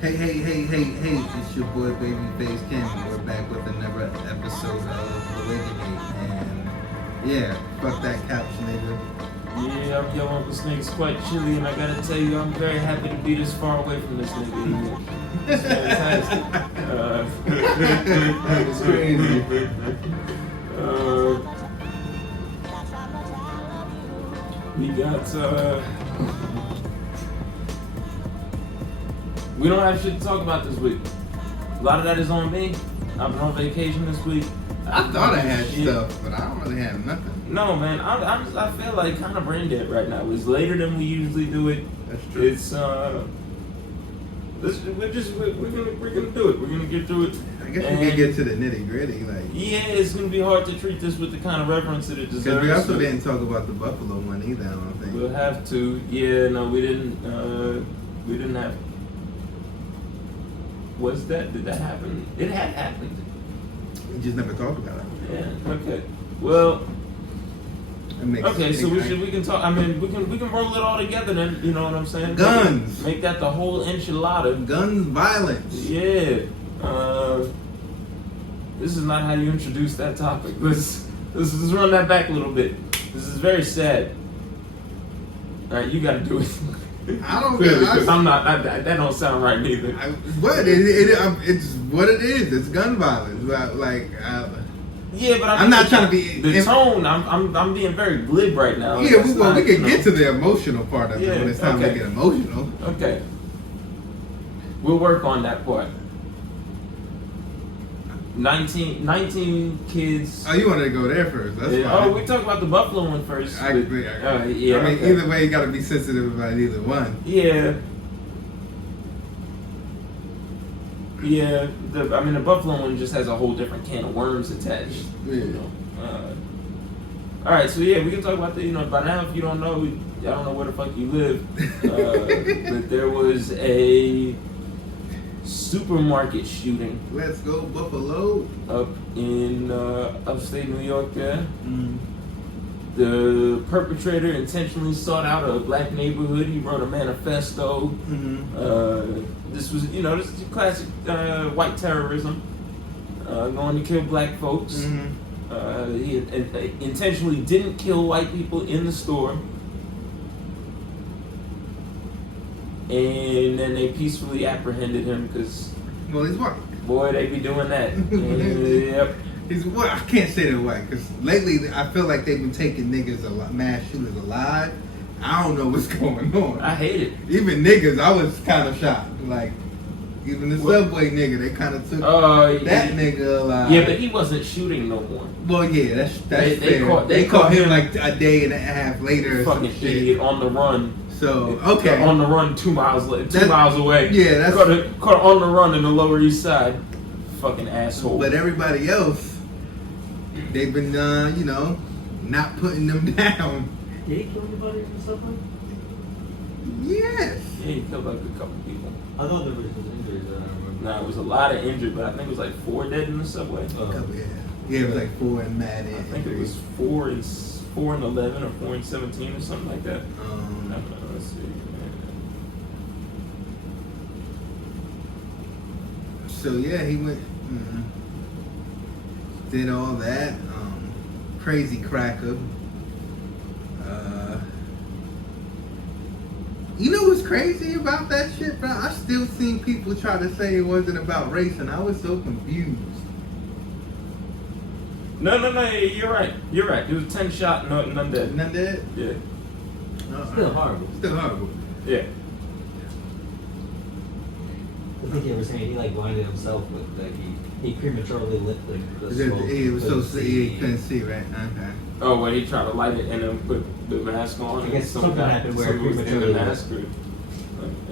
Hey, it's your boy Babyface Chem. We're back with another episode of Polygamy. And yeah, fuck that couch, nigga. Yeah, I'm your Uncle Snake. It's quite chilly, and I gotta tell you, I'm very happy to be this far away from this nigga. It's fantastic. It's crazy. We got, we don't have shit to talk about this week. A lot of that is on me. I've been on vacation this week. I thought I had stuff, but I don't really have nothing. No, man, I feel like kind of brain dead right now. It's later than we usually do it. That's true. It's we're gonna do it. We're gonna get through it. I guess we can get to the nitty gritty, like. Yeah, it's gonna be hard to treat this with the kind of reverence that it deserves. Because we also didn't talk about the Buffalo one either. I don't think. We'll have to. Yeah, no, we didn't. We didn't have. Was that? Did that happen? It had happened. We just never talked about it. Yeah. Okay. Well. Okay, so we can talk. I mean, we can roll it all together. Then you know what I'm saying. Guns. Make that the whole enchilada. Guns, violence. Yeah. This is not how you introduce that topic. Let's run that back a little bit. This is very sad. All right, you got to do it. I don't because I'm not. That don't sound right neither. It's what it is. It's gun violence. Yeah, but I'm not trying to be the tone. I'm being very glib right now. Yeah, we can get to the emotional part of it when it's time to get emotional. Okay, we'll work on that part. 19 kids. Oh, you wanted to go there first? That's fine. Oh, we talked about the Buffalo one first. I agree. Yeah. I mean, either way, you got to be sensitive about either one. Yeah. Yeah, the Buffalo one just has a whole different can of worms attached. Yeah. You know? All right, so yeah, we can talk about by now, if you don't know, I don't know where the fuck you live, but there was a supermarket shooting. Let's go Buffalo. Up in upstate New York there. The perpetrator intentionally sought out a black neighborhood. He wrote a manifesto. This was, this is classic white terrorism, going to kill black folks. He intentionally didn't kill white people in the store. And then they peacefully apprehended him because... Well, he's white. Boy, they be doing that. Yep. He's white. I can't say they're white because lately I feel like they've been taking niggas, mass shooters alive. I don't know what's going on. I hate it. Even niggas, I was kind of shocked. Like, even the subway nigga, they kind of took that nigga alive. Yeah, but he wasn't shooting no more. Well, yeah, that's fair. They caught him like a day and a half later. Fucking idiot on the run. So okay, on the run 2 miles away. Yeah, that's caught on the run in the Lower East Side. Fucking asshole. But everybody else, they've been not putting them down. Did he kill anybody in the subway? Yes. Yeah, he killed like a couple people. I thought there was injuries. I don't remember. Nah, it was a lot of injured, but I think it was like 4 dead in the subway. Yeah, it was like 4 and mad. I think it was 4 and 11 or 4 and 17 or something like that. Let's see. So yeah, he went, did all that. Crazy cracker. You know what's crazy about that shit, bro? I still seen people try to say it wasn't about race, and I was so confused. No, you're right. It was 10 shot, none dead. None dead? Yeah. Still horrible. Still horrible. Yeah. I think they were saying he blinded himself with he prematurely lit the smoke. He was so he couldn't see, right? Okay. Oh, when he tried to light it and then put the mask on. I guess something happened where he was in the prematurely mask. Or,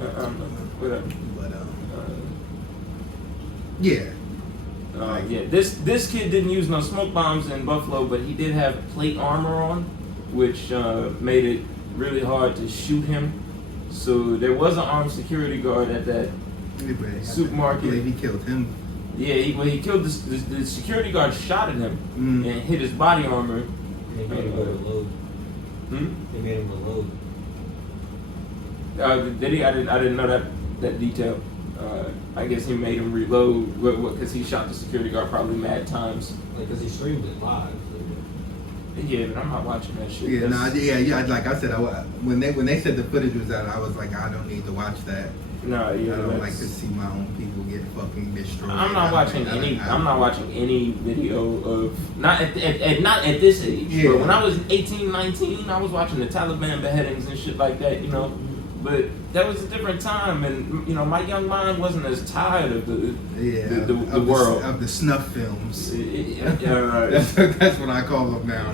I don't know. Whatever. But yeah. This kid didn't use no smoke bombs in Buffalo, but he did have plate armor on, which made it really hard to shoot him. So there was an armed security guard at that supermarket. I believe he killed him. Yeah, he killed the security guard, shot at him and hit his body armor. They made him go to load. They made him a load. Did he? I didn't know that detail. I guess he made him reload because he shot the security guard probably mad times. Like, because he streamed it live. Yeah, but I'm not watching that shit. Yeah, yeah. Like I said, when they said the footage was out, I was like, I don't need to watch that. No, yeah. I don't like to see my own people get fucking destroyed. I'm not watching any video of not at this age. Yeah. But when I was 18, 19, I was watching the Taliban beheadings and shit like that, you know. But that was a different time, and you know, my young mind wasn't as tired of the world of the snuff films. Right. That's what I call them now.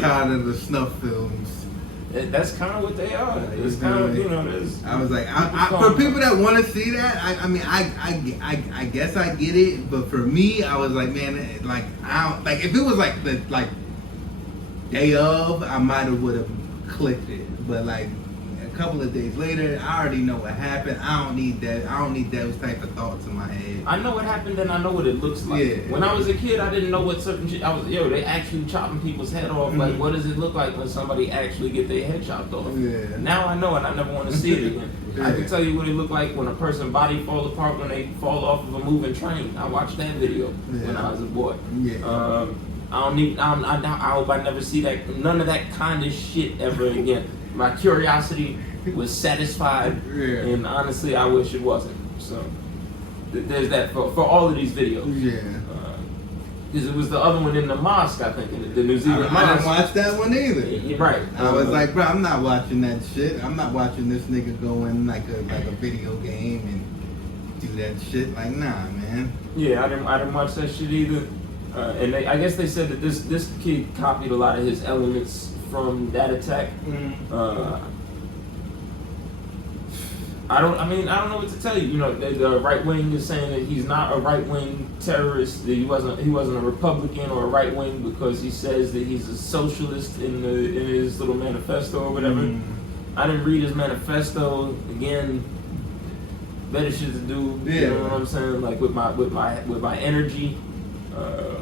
Tired of the snuff films. That's kind of what they are. It's kind of, you know. I was like, for people that want to see that, I guess I get it, but for me, I was like, man, like I don't, like if it was like the day of, I might have would have clicked it, but like a couple of days later, I already know what happened. I don't need that. I don't need those type of thoughts in my head. I know what happened and I know what it looks like. Yeah. When I was a kid, I didn't know what certain shit. They actually chopping people's head off. Mm-hmm. Like, what does it look like when somebody actually get their head chopped off? Yeah. Now I know it. I never want to see it again. Yeah. I can tell you what it looked like when a person's body falls apart when they fall off of a moving train. I watched that video when I was a boy. Yeah. I hope I never see that. None of that kind of shit ever again. My curiosity was satisfied, and honestly, I wish it wasn't. So there's that for all of these videos. Yeah. Because it was the other one in the mosque, I think, in the New Zealand mosque. I didn't watch that one either. Right. I was like, bro, I'm not watching that shit. I'm not watching this nigga go in like a video game and do that shit. Like, nah, man. Yeah, I didn't watch that shit either. And I guess they said that this kid copied a lot of his elements from that attack. I don't know what to tell you. You know, the right wing is saying that he's not a right wing terrorist. That he wasn't a Republican or a right wing because he says that he's a socialist in his little manifesto or whatever. I didn't read his manifesto. Again, better shit to do. Yeah. You know what I'm saying? Like with my energy. I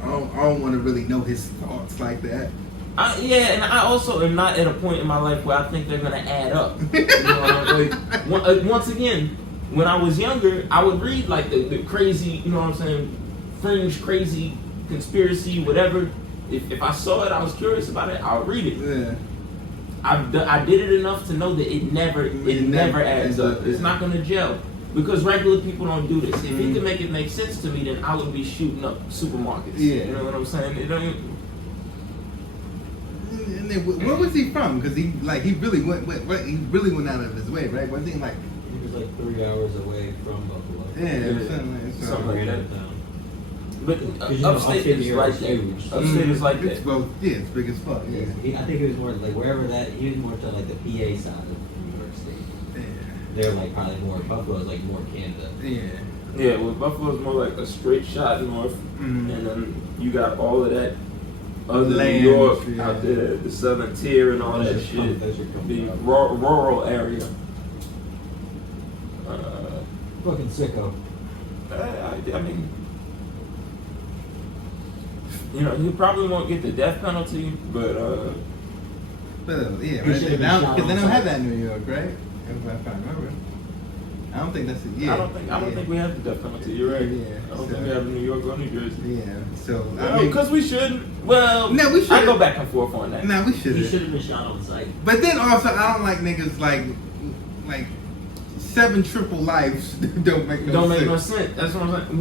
don't want to really know his thoughts like that. And I also am not at a point in my life where I think they're gonna add up. You know what I'm like, once again, when I was younger, I would read like the crazy, you know what I'm saying, fringe, crazy, conspiracy, whatever. If I saw it, I was curious about it, I would read it. Yeah. I did it enough to know that it never adds up. It's not gonna gel. Because regular people don't do this. If he could make it make sense to me, then I would be shooting up supermarkets. Yeah. You know what I'm saying? It don't. And then, where was he from? Because he really went out of his way, right? Wasn't he like? He was like 3 hours away from Buffalo. Yeah, something like that. Town. But upstate is like huge. Upstate is like that. Well, yeah, it's big as fuck. Yeah. I think he was more like wherever that. He was more to like the PA side of New York State. Yeah. They're like probably more Buffalo's like more Canada. Yeah. Yeah, well, Buffalo's more like a straight shot north, and then you got all of that other Land, New York yeah. out there, the southern tier and all that shit, the rural area. Fucking sicko. I mean, you know, he probably won't get the death penalty, but yeah, He right. should have been Now, shot because they on don't have sight. that in New York, right? If I remember. I don't think that's it. Yeah. I don't think we have the death penalty. You're right. Yeah, I don't think we have in New York or New Jersey. Yeah. So Because we shouldn't. Well, No, we I shouldn't. go back and forth on that. nah, we He should. should have been shot on sight. But then also, I don't like niggas like 7 triple lives don't make no Don't sense. make no sense. That's what I'm saying.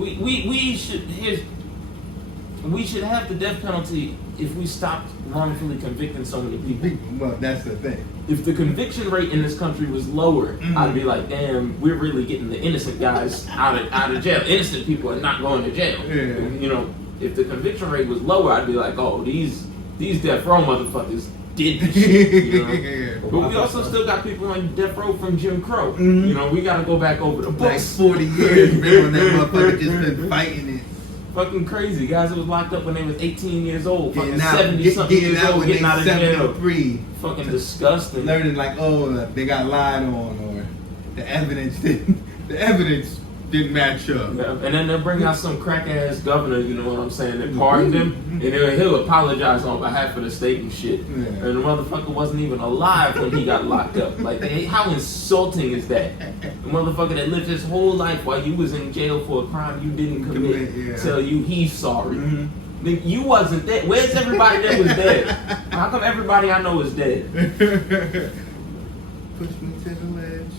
We should have the death penalty if we stopped wrongfully convicting so many people. Well, that's the thing. If the conviction rate in this country was lower, I'd be like, damn, we're really getting the innocent guys out of jail. Innocent people are not going to jail. Yeah. You know, if the conviction rate was lower, I'd be like, oh, these death row motherfuckers did this shit. You know? Yeah. But we also still got people on death row from Jim Crow. Mhm. You know, we got to go back over the Like books. 40 years, been on that motherfucker, just been fighting it. Fucking crazy. Guys that was locked up when they was 18 years old. Fucking Getting out, 70 something getting years out old, when getting they out of jail. 73. Fucking disgusting. Learning like, oh, they got lied on, or the evidence didn't. The evidence didn't match up. Yeah, and then they'll bring out some crack ass governor, you know what I'm saying, that pardoned him, and he'll apologize on behalf of the state and shit. Yeah. And the motherfucker wasn't even alive when he got locked up. Like, how insulting is that? The motherfucker that lived his whole life while you was in jail for a crime you didn't commit, tell you he's sorry. Mm-hmm. You wasn't there. Where's everybody that was dead? How come everybody I know is dead? Push me to the ledge.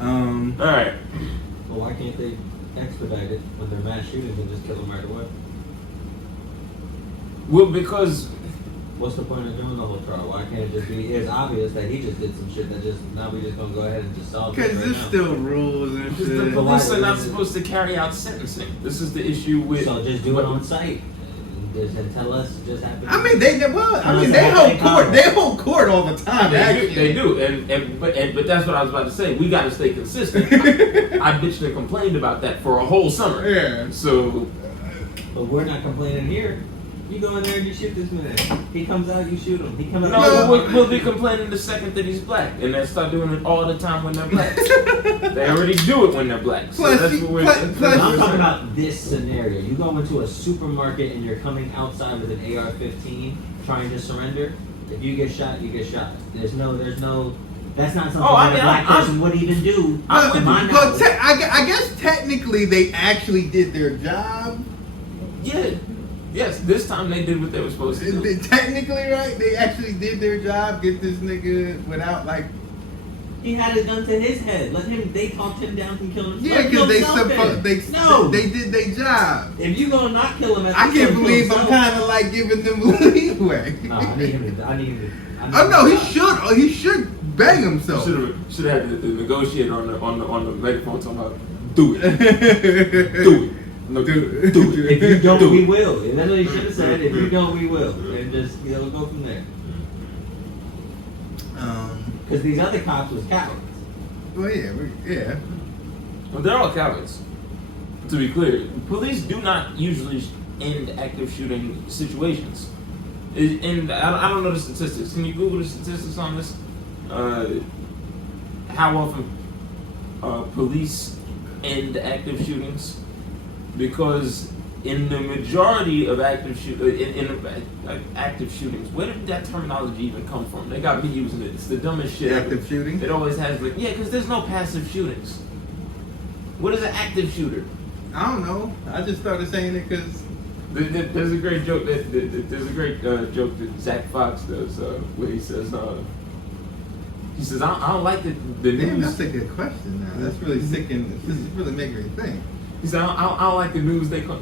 Alright. Well, why can't they expedite it when they're mass shootings and just kill them right away? Well, because what's the point of doing the whole trial? Why can't it just be? It's obvious that he just did some shit that just now we just gonna go ahead and just solve it. Because right there's now. still rules and shit. the police are not supposed to carry out sentencing. This is the issue with. So just do it on site. And tell us it just happened. I mean, they hold court all the time. They do, but that's what I was about to say. We got to stay consistent. I bitched and complained about that for a whole summer. Yeah. So, but we're not complaining here. You go in there and you shoot this man. He comes out, you shoot him. He comes out. No, we'll be complaining the second that he's black, and they start doing it all the time when they're black. They already do it when they're black. So Plus, that's what we're. I'm talking about this scenario. You go into a supermarket and you're coming outside with an AR-15 trying to surrender. If you get shot, you get shot. There's no. That's not something that a black person would even do. I guess technically they actually did their job. Yeah. Yes, this time they did what they were supposed to do. Technically, right? They actually did their job. Get this nigga without like. He had a gun to his head. Let him. They talked him down from killing him. Yeah, because they did their job. If you gonna not kill him, I can't believe I'm kind of like giving them leeway. No, I need him. Oh no, he should. He should bang himself. Should have had the negotiator on the megaphone talking about do it, do it. No, do it. If you don't, we will. And that's what he should have said. If you don't, we will. And just we'll go from there. Because these other cops was cowards. Well, yeah. Well, they're all cowards. To be clear, police do not usually end active shooting situations. And I don't know the statistics. Can you Google the statistics on this? How often police end active shootings? Because in the majority of active shootings, where did that terminology even come from? They got me using it. It's the dumbest shit. Active shooting? It always has because there's no passive shootings. What is an active shooter? I don't know. I just started saying it because there's a great joke joke that Zach Fox does where he says I don't like the news. Damn, that's a good question. Now that's really sick and this is really making me think. He said, I don't like the news they call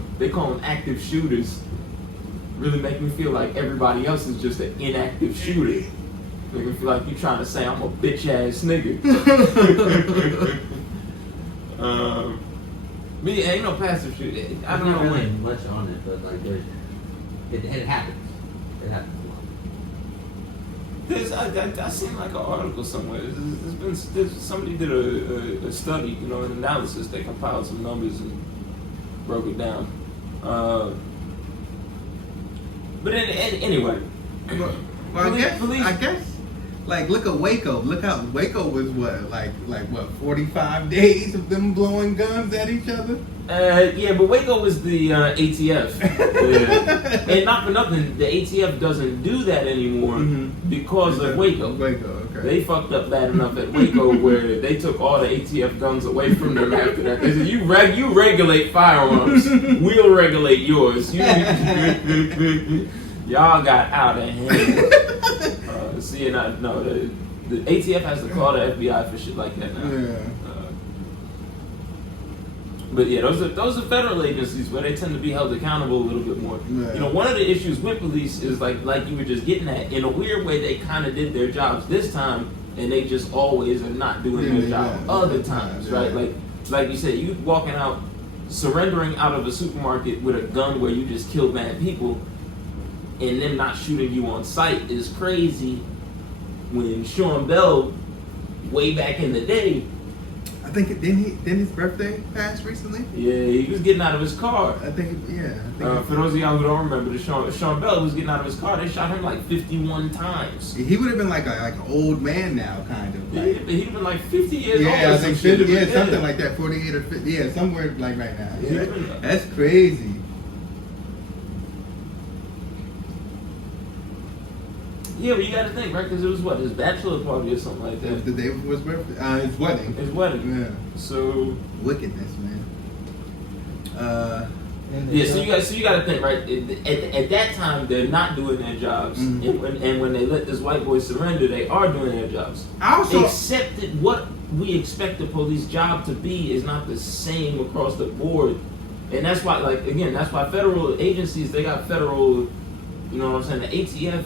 them active shooters. Really make me feel like everybody else is just an inactive shooter. Make me feel like you're trying to say I'm a bitch ass nigga. But yeah, ain't no passive shooter. I don't know really much on it, but like it happens. It happens a lot. I seen like an article somewhere. Somebody did a study, an analysis. They compiled some numbers and broke it down. But anyway, well, I guess, like look at Waco. Look how Waco was what 45 days of them blowing guns at each other. Yeah, but Waco was the ATF, and not for nothing, the ATF doesn't do that anymore because of Waco. Okay. They fucked up bad enough at Waco where they took all the ATF guns away from them after that. They said, you regulate firearms, we'll regulate yours. Y'all got out of hand. The ATF has to call the FBI for shit like that now. Yeah. But yeah, those are federal agencies where they tend to be held accountable a little bit more. Yeah. One of the issues with police is like you were just getting at. In a weird way, they kind of did their jobs this time, and they just always are not doing their job other times, right? Like you said, you walking out, surrendering out of a supermarket with a gun where you just killed mad people, and them not shooting you on sight is crazy. When Sean Bell, way back in the day, think didn't his birthday pass recently? Yeah, he was getting out of his car. I think For those of y'all who don't remember, Sean Bell was getting out of his car. They shot him like 51 times. he would have been like an old man now, kind of. Like, He'd have been like 50 years old. yeah, I think 50, shit. something like that, 48 or 50. Yeah, somewhere like right now. Yeah. That's crazy. Yeah, but you got to think, right? Because it was his bachelor party or something like It was that. the day before his birthday. His wedding. His wedding. Yeah. So Wickedness, man. yeah, so you got to think, right? At that time, they're not doing their jobs, and when they let this white boy surrender, they are doing their jobs. Except that what we expect the police job to be is not the same across the board, and that's why, like again, that's why federal agencies they got federal, you know what I'm saying? The ATF,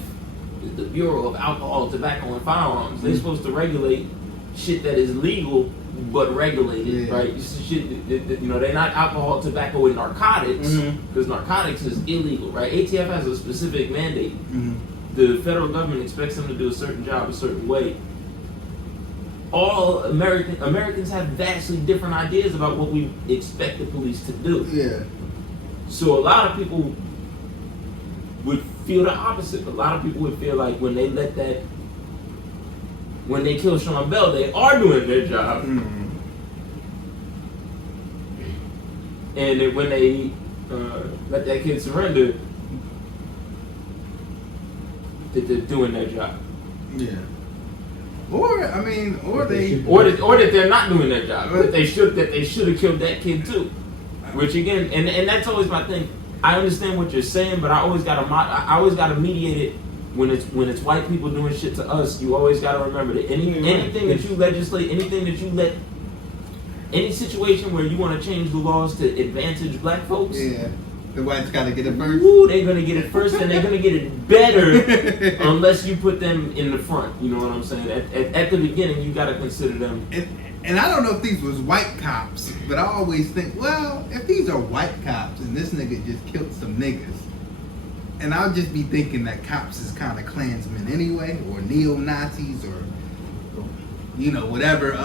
the Bureau of Alcohol, Tobacco, and Firearms. They're supposed to regulate shit that is legal but regulated, right? Shit, you know, they're not alcohol, tobacco, and narcotics because narcotics is illegal, right? ATF has a specific mandate. The federal government expects them to do a certain job a certain way. All Americans have vastly different ideas about what we expect the police to do. Yeah. So a lot of people would feel the opposite. A lot of people would feel like when they kill Sean Bell, they are doing their job. And then when they let that kid surrender, that they're doing their job. Yeah. Or that they're not doing their job. That they should have killed that kid too. Which again, and that's always my thing. I understand what you're saying, but I always gotta mediate it when it's white people doing shit to us. You always gotta remember that anything that you legislate, any situation where you want to change the laws to advantage black folks, the whites gotta get it first. Ooh, they're gonna get it first, and they're gonna get it better unless you put them in the front. You know what I'm saying? At the beginning, you gotta consider them. And I don't know if these was white cops, but I always think, well, if these are white cops and this nigga just killed some niggas, and I'll just be thinking that cops is kind of Klansmen anyway, or neo-Nazis, or you know, whatever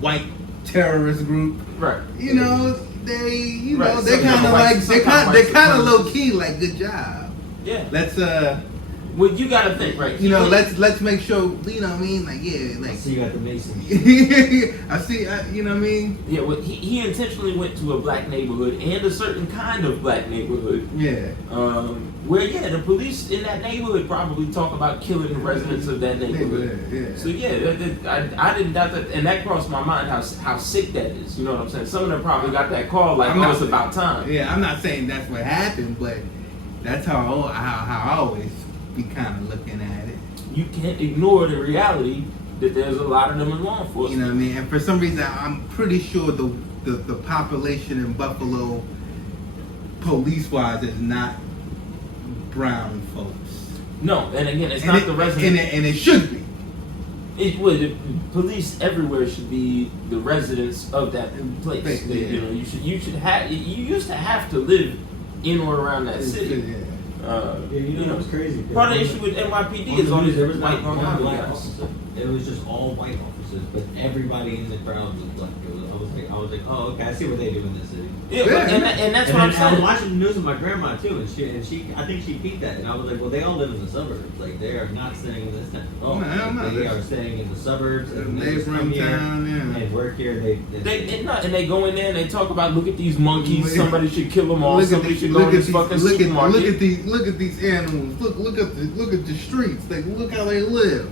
white terrorist group. Right. You know, they kind of low key like, good job. Yeah. Let's well, you gotta think, right? You know, let's make sure. You know what I mean? Like, yeah, like. So you got the Mason. I see. You know what I mean? Yeah. Well, he intentionally went to a black neighborhood and a certain kind of black neighborhood. Yeah. Where the police in that neighborhood probably talk about killing the residents of that neighborhood. Yeah. So I didn't doubt that, and that crossed my mind how sick that is. You know what I'm saying? Some of them probably got that call like, it's about time. Yeah. I'm not saying that's what happened, but that's how I always be kind of looking at it. You can't ignore the reality that there's a lot of them in law enforcement. You know what I mean? And for some reason, I'm pretty sure the population in Buffalo, police-wise, is not brown folks. No, and again, it's not the residents. And it should be. It would. The police everywhere should be the residents of that place. Yeah. You know, you used to have to live in or around that city. Yeah. You know what's crazy? Part of the issue with NYPD is all these white black officers. It was just all white officers, but everybody in the crowd was black. I was like, oh, okay, I see what they do in this city. Yeah. And that's what I'm saying. I was watching the news with my grandma too, and she I think she peeped that, and I was like, well, they all live in the suburbs. Like, they are not staying in this town. They are staying in the suburbs, and they just come here and work here. They go in there and they talk about, look at these monkeys. Somebody should kill them all. Somebody should go in this fucking supermarket. Look at these animals. Look at the streets. Like, look how they live.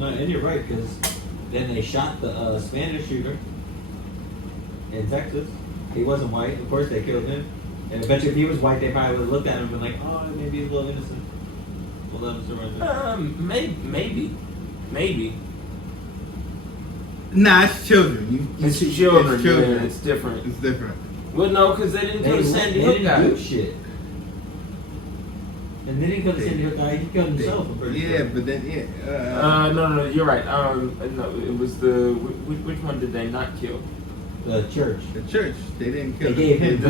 No, and you're right, because then they shot the Spanish shooter in Texas. He wasn't white. Of course, they killed him. And I bet you if he was white, they probably would have looked at him and been like, oh, maybe he's a little innocent. We'll let him surrender. Maybe. Nah, it's children. It's children. Yeah, it's different. It's different. Well, no, because they didn't kill the Sandy Hook guy. They didn't do shit. And they didn't kill the Sandy Hook guy. He killed himself. But then no, you're right. No, it was the which one did they not kill? The church. The church. They didn't kill. They gave him.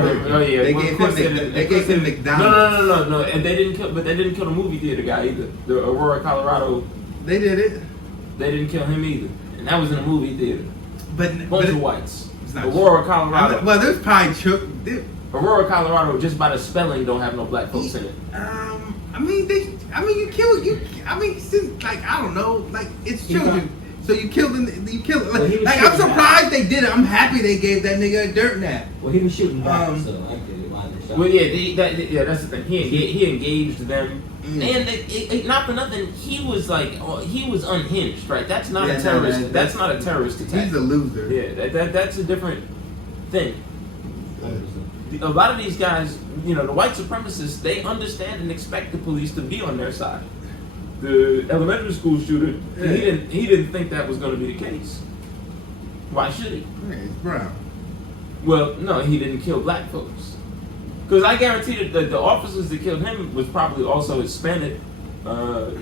They gave him McDonald's. No. And they didn't kill. But they didn't kill the movie theater guy either. The Aurora, Colorado. They did it. They didn't kill him either. And that was in a movie theater. bunch of whites. It's not Aurora, Colorado. Well, there's probably Aurora, Colorado, just by the spelling, don't have no black folks in it. I mean, you killed you. I mean, since, like, I don't know, like, it's children. So you killed them. Like, I'm surprised they did it. I'm happy they gave that nigga a dirt nap. Well, he was shooting back, so I get it. Why they shot Well, him. yeah, that's the thing. He engaged them, and not for nothing, he was unhinged, right? That's not a terrorist. That's not a terrorist attack. He's a loser. Yeah, that's a different thing. A lot of these guys, the white supremacists, they understand and expect the police to be on their side. The elementary school shooter, he didn't think that was going to be the case. Why should he? Yeah, he's brown. Well, no, he didn't kill black folks. Because I guarantee that the officers that killed him was probably also Hispanic, or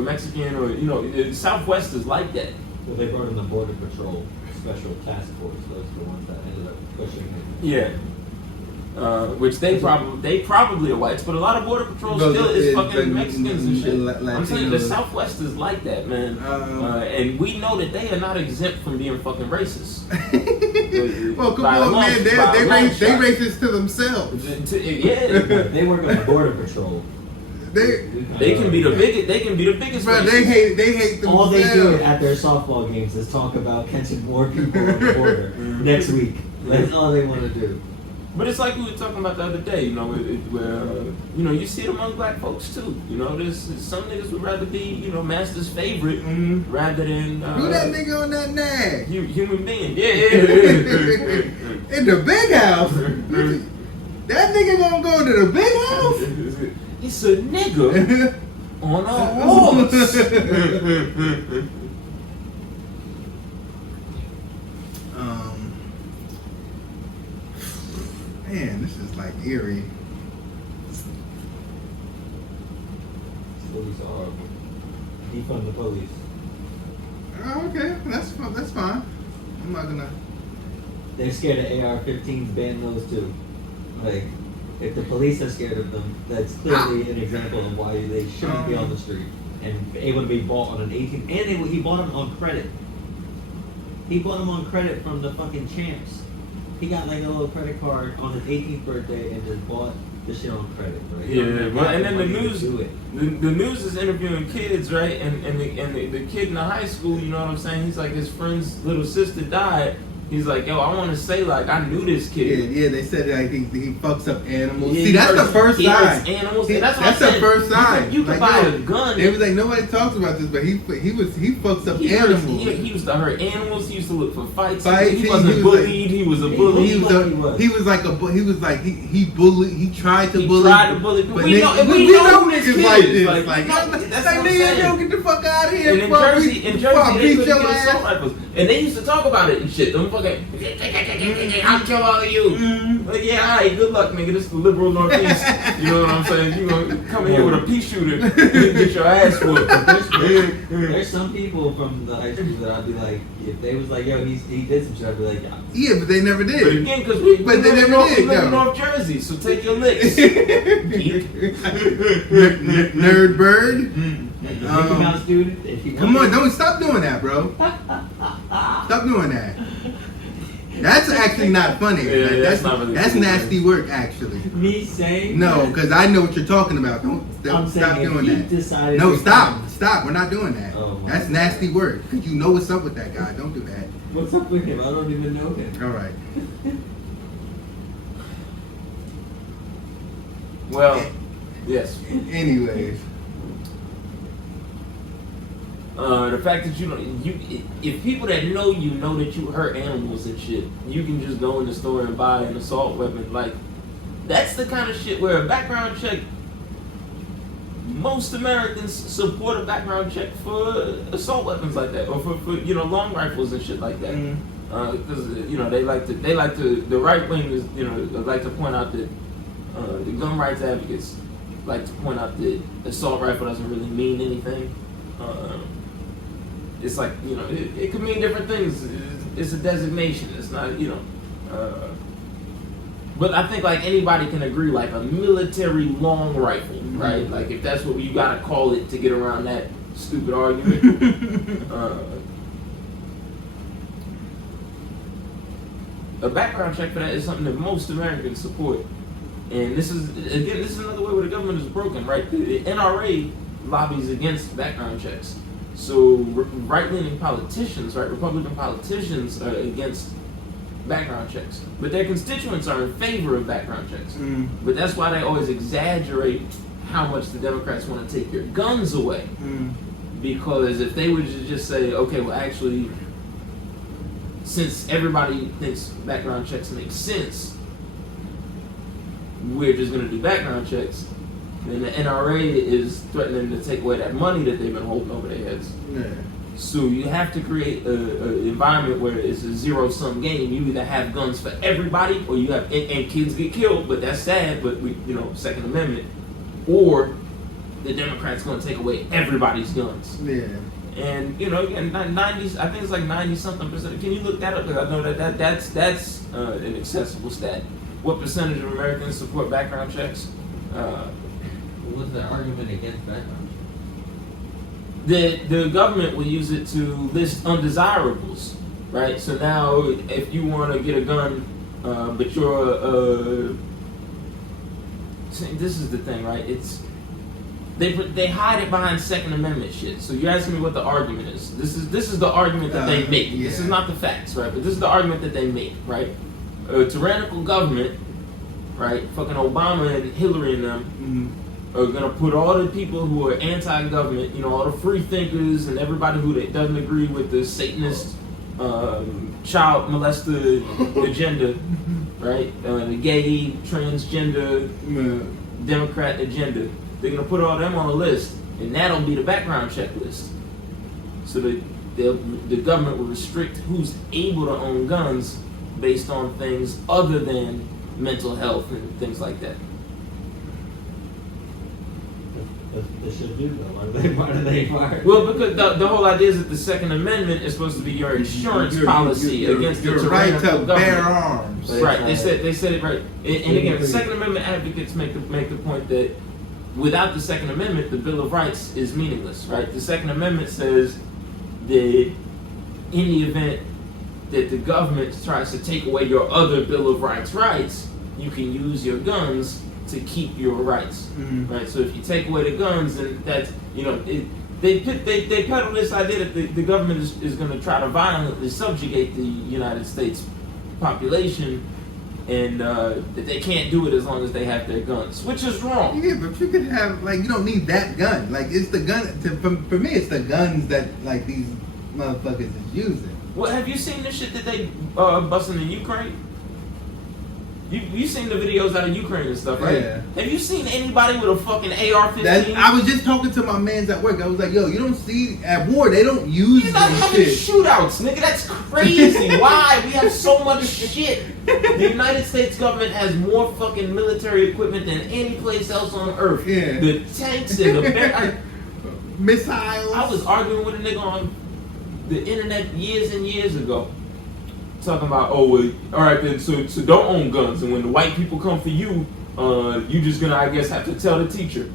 Mexican, or Southwest is like that. Well, they brought in the Border Patrol Special Task Force. Those are the ones that ended up pushing him. Yeah. Which they probably are whites, but a lot of Border Patrol still is fucking Mexicans and shit. I'm saying the Southwest is like that, man. And we know that they are not exempt from being fucking racist. Well, come on, man. They racist to themselves. Yeah. They work on the Border Patrol. They can be the biggest. Bro, they hate themselves. All they do at their softball games is talk about catching more people on the border next week. That's all they want to do. But it's like we were talking about the other day, where you see it among black folks too. There's some niggas would rather be, master's favorite rather than who that nigga on that nag? Human being, yeah. In the big house. That nigga gonna go to the big house? It's a nigga on a horse. Man, this is like eerie. Police are horrible. Defund the police. Oh, okay, that's fine. I'm not gonna. They're scared of AR-15s. Ban those too. Like, if the police are scared of them, that's clearly an example of why they shouldn't be on the street and able to be bought on an 18. And he bought them on credit. He bought them on credit from the fucking champs. He got like a little credit card on his 18th birthday and just bought the shit on credit, right? Yeah, well, and then the news is interviewing kids, right? And the kid in the high school, you know what I'm saying? He's like, his friend's little sister died. He's like, yo, I want to say, like, I knew this kid. Yeah, they said that he fucks up animals. Yeah, see, that's the first sign. Animals. That's the first sign. You can buy a gun. It was like, nobody talks about this, but he fucks up animals. He used to hurt animals. He used to look for fights. He wasn't bullied. He was a bully. He bullied. He tried to bully. But we know niggas like this. Like, nigga, yo, get the fuck out of here. And in Jersey, they couldn't get assault rifles. And they used to talk about it and shit. Them fucking, I'll kill all of you. Like, yeah, all right, good luck, nigga. This is the liberal Northeast. You know what I'm saying? You gonna come in here with a pea shooter and get your ass whooped. There's some people from the high school that I'd be like, if they was like, yo, he did some shit, I'd be like, yeah, but they never did. But again, because we live in North Jersey, so take your licks. Nerd bird. Mickey Mouse dude. Come on, don't stop doing that, bro. Stop doing that. That's actually not funny. Yeah, that's not really that's cool, nasty work, actually. Me saying no, because I know what you're talking about. Don't I'm stop doing that. No, stop. We're not doing that. Oh, that's nasty work. Because you know what's up with that guy. Don't do that. What's up with him? I don't even know him. All right. Well, yes. Anyways. The fact that if people that know that you hurt animals and shit, you can just go in the store and buy an assault weapon. Like, that's the kind of shit where a background check, most Americans support a background check for assault weapons like that, or for long rifles and shit like that. Because they like to the right wing is like to point out that the gun rights advocates like to point out that assault rifle doesn't really mean anything. It's like, it could mean different things. It's a designation. It's not, but I think like anybody can agree, like a military long rifle, right? Like if that's what you gotta call it to get around that stupid argument. a background check for that is something that most Americans support. And this is another way where the government is broken, right? The NRA lobbies against background checks. So right-leaning politicians, right, Republican politicians are against background checks. But their constituents are in favor of background checks. But that's why they always exaggerate how much the Democrats want to take your guns away. Because if they would just say, okay, well actually, since everybody thinks background checks make sense, we're just going to do background checks, then the NRA is threatening to take away that money that they've been holding over their heads. Yeah. So you have to create an environment where it's a zero-sum game. You either have guns for everybody, or you have and kids get killed, but that's sad. But Second Amendment, or the Democrats going to take away everybody's guns. Yeah. And again, 90s. I think it's like 90-something%. Can you look that up? Because I know that's an accessible stat. What percentage of Americans support background checks? What's the argument against background checks? The government will use it to list undesirables, right? So now, if you want to get a gun, but you're this is the thing, right? It's they hide it behind Second Amendment shit. So you're asking me what the argument is. This is the argument that they make. Yeah. This is not the facts, right? But this is the argument that they make, right? A tyrannical government, right? Fucking Obama and Hillary and them are gonna put all the people who are anti-government, all the free thinkers and everybody who doesn't agree with the Satanist child molester agenda, right? The gay, transgender, Democrat agenda. They're gonna put all them on a list, and that'll be the background check list. So the government will restrict who's able to own guns based on things other than mental health and things like that. They should do that. Why do they fire? Well, because the whole idea is that the Second Amendment is supposed to be your insurance policy against the right to government. bear arms. Right. They said it right. And again, the Second Amendment advocates make the point that without the Second Amendment, the Bill of Rights is meaningless. Right. The Second Amendment says that in the event that the government tries to take away your other Bill of rights, you can use your guns to keep your rights, right? So if you take away the guns, then that's they peddle this idea that the government is going to try to violently subjugate the United States population, and that they can't do it as long as they have their guns, which is wrong. Yeah, but you could have you don't need that gun. Like it's the gun. For me, it's the guns that these motherfuckers is using. Well, have you seen the shit that they busting in Ukraine? You seen the videos out of Ukraine and stuff, right? Yeah. Have you seen anybody with a fucking AR-15? I was just talking to my mans at work. I was like, yo, you don't see at war they don't use You're not having shit. shootouts, nigga. That's crazy. Why? We have so much shit. The United States government has more fucking military equipment than any place else on earth. Yeah. The tanks and the missiles. I was arguing with a nigga on the internet years and years ago, talking about, all right then, so don't own guns, and when the white people come for you, you just gonna, I guess, have to tell the teacher.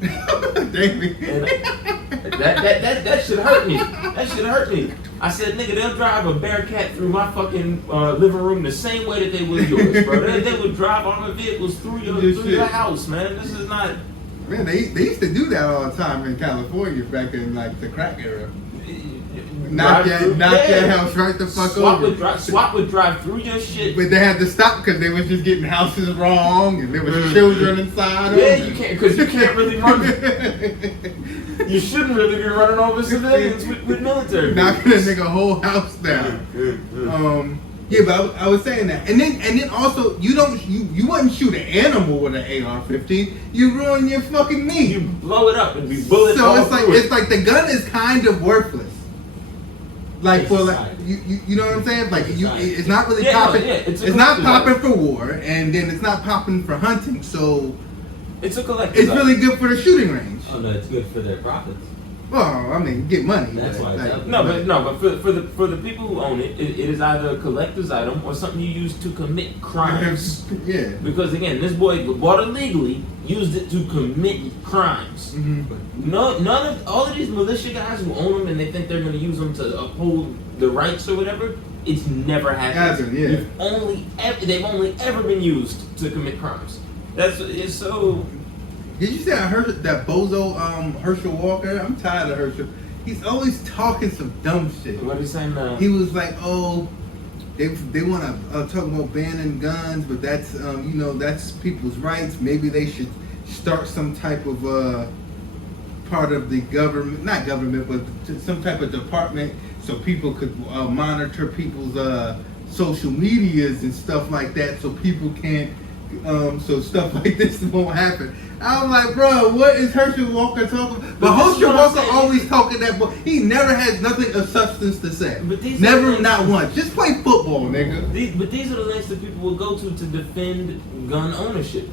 Damn it. And that should hurt me. That should hurt me. I said, nigga, they'll drive a Bearcat through my fucking living room the same way that they would yours, bro. They would drive armored vehicles through your house, man. This is not. Man, they used to do that all the time in California back in the crack era. Knock your house right the fuck over. SWAT would drive through your shit. But they had to stop because they was just getting houses wrong and there was children inside. Yeah, you can't, because you can't really run. You shouldn't really be running over civilians with military. Knocking a nigga whole house down. Yeah, but I was saying that, and then also you wouldn't shoot an animal with an AR-15. You ruin your fucking knee. You blow it up and be bullet. So it's like the gun is kind of worthless. Like for you know what I'm saying? Like it's not really popping. It's not popping for war, and then it's not popping for hunting. So it's a collective. It's really good for the shooting range. Oh no, it's good for their profits. Well, I mean, get money. That's why. But for the people who own it, it is either a collector's item or something you use to commit crimes. Yeah. Because again, this boy bought it legally, used it to commit crimes. Mm-hmm. None of all of these militia guys who own them and they think they're going to use them to uphold the rights or whatever, It's never happened. Yeah. They've only ever been used to commit crimes. It's so. Did you say I heard that bozo Herschel Walker? I'm tired of Herschel. He's always talking some dumb shit. What are you saying now? He was like, oh, they want to talk about banning guns, but that's that's people's rights. Maybe they should start some type of part of the government, not government, but some type of department, so people could monitor people's social medias and stuff like that, so people can't, so stuff like this won't happen. I'm like, bro, what is Herschel Walker talking about? But Herschel Walker always talking that, but he never has nothing of substance to say. Never, not once. Just play football, nigga. But these are the lengths that people will go to defend gun ownership.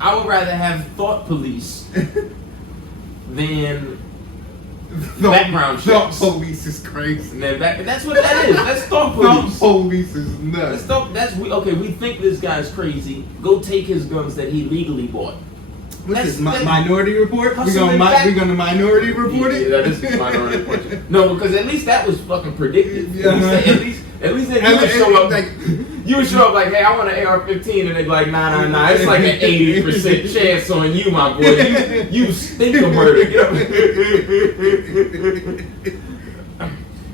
I would rather have thought police than background checks. Thought police is crazy. That's what that is. That's thought police. Thought police is nuts. We think this guy's crazy. Go take his guns that he legally bought. What's this, Minority Report? We're going to Minority Report it? Yeah, that is Minority Report. No, because at least that was fucking predicted. At least then you would show up like, hey, I want an AR-15, and they'd be like, nah. It's like an 80% chance on you, my boy. You stink of murder.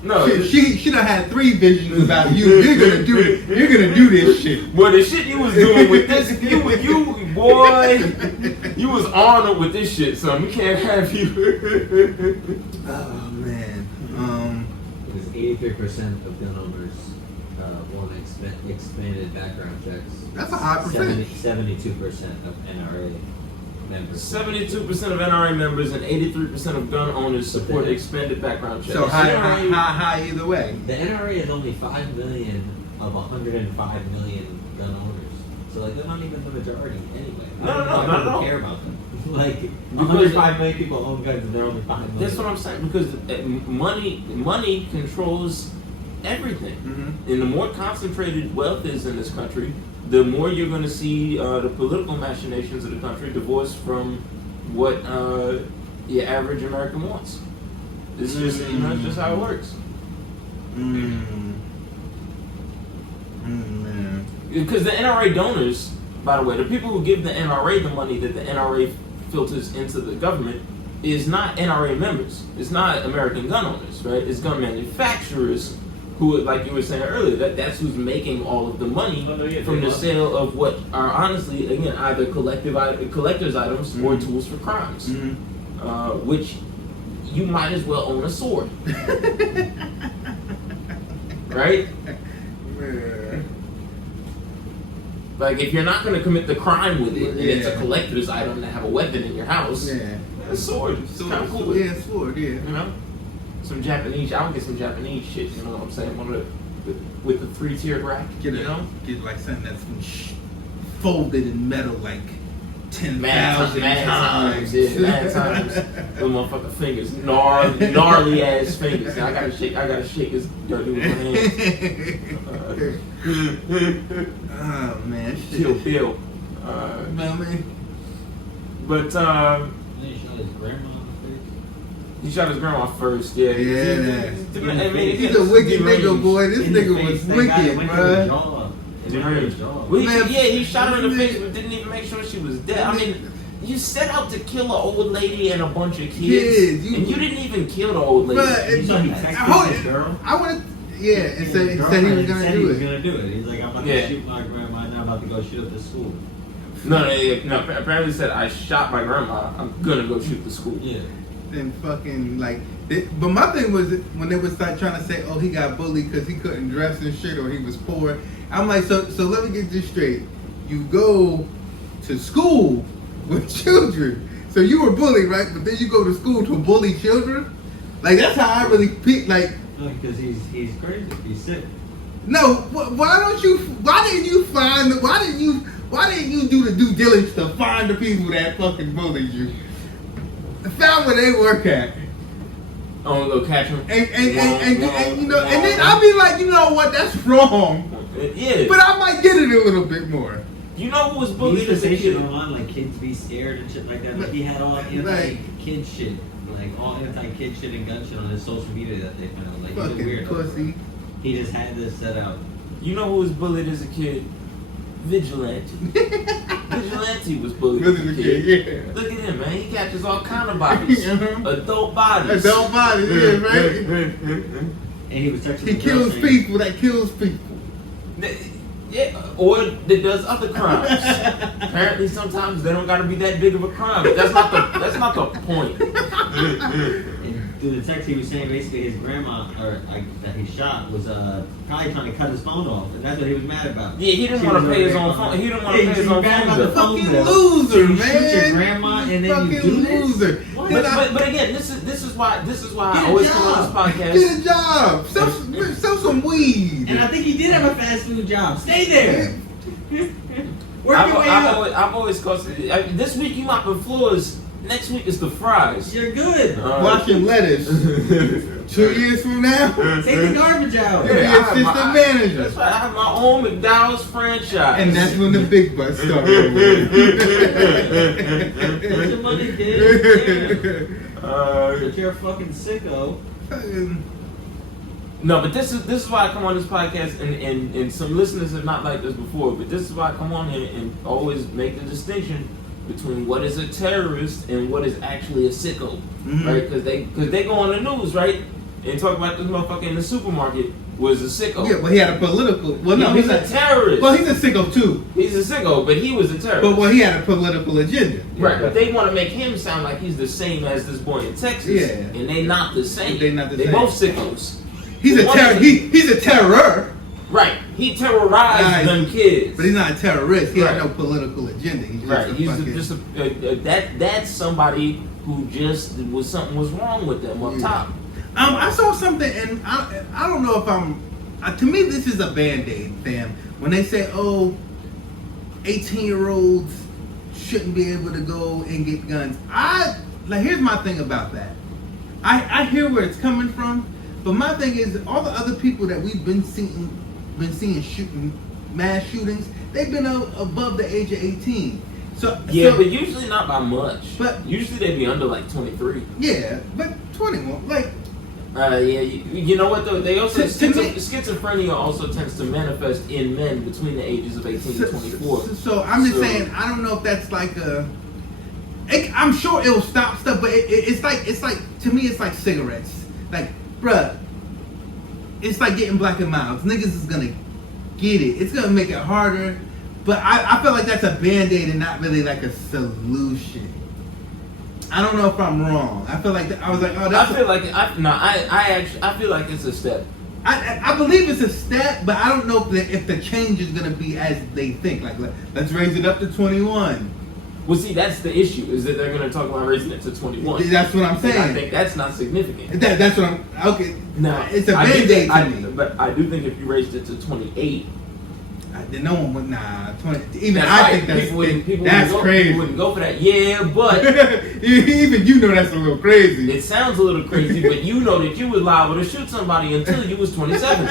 No, she done had 3 visions about you. You're gonna do this shit. Boy, the shit you was doing with this, you was on it with this shit, son. We can't have you. Oh man. Because 83% of gun owners want expanded background checks. That's a high percentage. 72% of NRA members. 72% of NRA members and 83% of gun owners support expanded background checks. So high either way. The NRA is only 5 million of 105 million gun owners. So like they're not even the majority anyway. I don't care about them. Like 105 million people own guns and they're only 5 million. That's what I'm saying, because money controls everything. Mm-hmm. And the more concentrated wealth is in this country, the more you're going to see the political machinations of the country divorced from what your average American wants. It's just it's just how it works. Because the NRA donors, by the way, the people who give the NRA the money that the NRA filters into the government is not NRA members. It's not American gun owners, right? It's gun manufacturers who, like you were saying earlier, that's who's making all of the money from the sale of what are honestly, again, either collector's items or tools for crimes, which you might as well own a sword, right? Like, if you're not going to commit the crime with it, and it's a collector's item to have a weapon in your house, a sword. It's kind of cool. Yeah, sword, yeah. You know? Some Japanese, I would get some Japanese shit, you know what I'm saying? With the 3-tiered rack, get like something that's folded in metal like 10,000 times. Yeah, mad times. Little motherfucking fingers, gnarly ass fingers. I gotta shake his dirty with my hands. Oh man, shit. Kill Bill. Man. But he shot his grandma. He shot his grandma first, yeah. He's a wicked nigga, boy. This nigga was wicked, bro. He shot her in the face, but didn't even make sure she was dead. I mean, you set out to kill an old lady and a bunch of kids, and you didn't even kill the old lady. He texted his girl. And said he was gonna do it. He's like, I'm about to shoot my grandma, and I'm about to go shoot up the school. No. Apparently he said, I shot my grandma. I'm gonna go shoot the school. Yeah. And fucking but my thing was when they would start trying to say, oh, he got bullied because he couldn't dress and shit or he was poor. I'm like, so let me get this straight. You go to school with children, so you were bullied, right? But then you go to school to bully children. Like that's how I really pick. Like, no, because he's crazy. He's sick. No, why didn't you do the due diligence to find the people that fucking bullied you? Found where they work at. Oh, go catch them. And you know, and then I'll be like, you know what? That's wrong. Yeah. But I might get it a little bit more. You know who was bullied as a kid? Like kids be scared and shit like that. Like he had all kid shit. like all anti-kid shit and gun shit on his social media that they found. Like, he's a Fucking weirdo. pussy. He just had this set up. You know who was bullied as a kid? Vigilante. Vigilante was bullied as a kid. Yeah. Look at him, man. He catches all kind of bodies. Adult bodies. Adult bodies, yeah, right? And he was texting He kills people that kills people. Yeah, or that does other crimes. Apparently, sometimes they don't got to be that big of a crime. But that's not the point. And through the text, he was saying basically his grandma, that he shot, was probably trying to cut his phone off, and that's what he was mad about. Yeah, he didn't want to pay his own phone. He didn't want to pay his own phone bill. Fucking loser, man. You shoot your grandma and then you do loser. this? But again, this is why I always come on this podcast. Get a job. Sell some weed. And I think he did have a fast food job. Stay there. Work your way up. I've always costed this week you mopping floors. Next week is the fries. You're good. Washing lettuce. 2 years from now, take the garbage out. Be assistant manager. That's right. I have my own McDowell's franchise. And that's when the big bucks started. Where's your money, kid? But you're a fucking sicko. No, but this is why I come on this podcast, and some listeners have not liked this before, but this is why I come on here and always make the distinction between what is a terrorist and what is actually a sicko, right? Because they go on the news, right, and talk about this motherfucker in the supermarket was a sicko. Yeah, but he had a political. Well, no, he's a terrorist. Well, he's a sicko too. He's a sicko, but he was a terrorist. But he had a political agenda. Right, but they want to make him sound like he's the same as this boy in Texas. Yeah, and they not the same. They not the same. They both sickos. He's a he's a terror. Right. He terrorized them kids. But he's not a terrorist. He had no political agenda. He's just that's somebody who just something was wrong with them up top. I saw something, and I don't know if to me this is a Band-Aid, fam. When they say, 18-year-olds shouldn't be able to go and get guns. Here's my thing about that. I hear where it's coming from, but my thing is all the other people that we've been seeing shooting mass shootings, they've been above the age of 18. So but usually not by much. But usually they be under like 23. Yeah, but 21, you know what though? They also schizophrenia also tends to manifest in men between the ages of 18 and 24. So I'm just saying, I don't know if that's like I'm sure it'll stop stuff, but it's like to me it's like cigarettes. Like, bruh, it's like getting Black and Milds. Niggas is gonna get it. It's gonna make it harder, but I feel like that's a Band-Aid and not really like a solution. I don't know if I'm wrong. I feel like I was like, I feel like it's a step. I believe it's a step, but I don't know if the change is gonna be as they think. Like, let's raise it up to 21. Well, see, that's the issue, is that they're gonna talk about raising it to 21. That's what I'm saying. And I think that's not significant. That's what I'm okay. No, it's a Band-Aid to me. But I do think if you raised it to 28. No one would, 20. Even that's I right. think that's People crazy. Wouldn't go for that. Yeah, but even you know that's a little crazy. It sounds a little crazy, but you know that you was liable to shoot somebody until you was 27.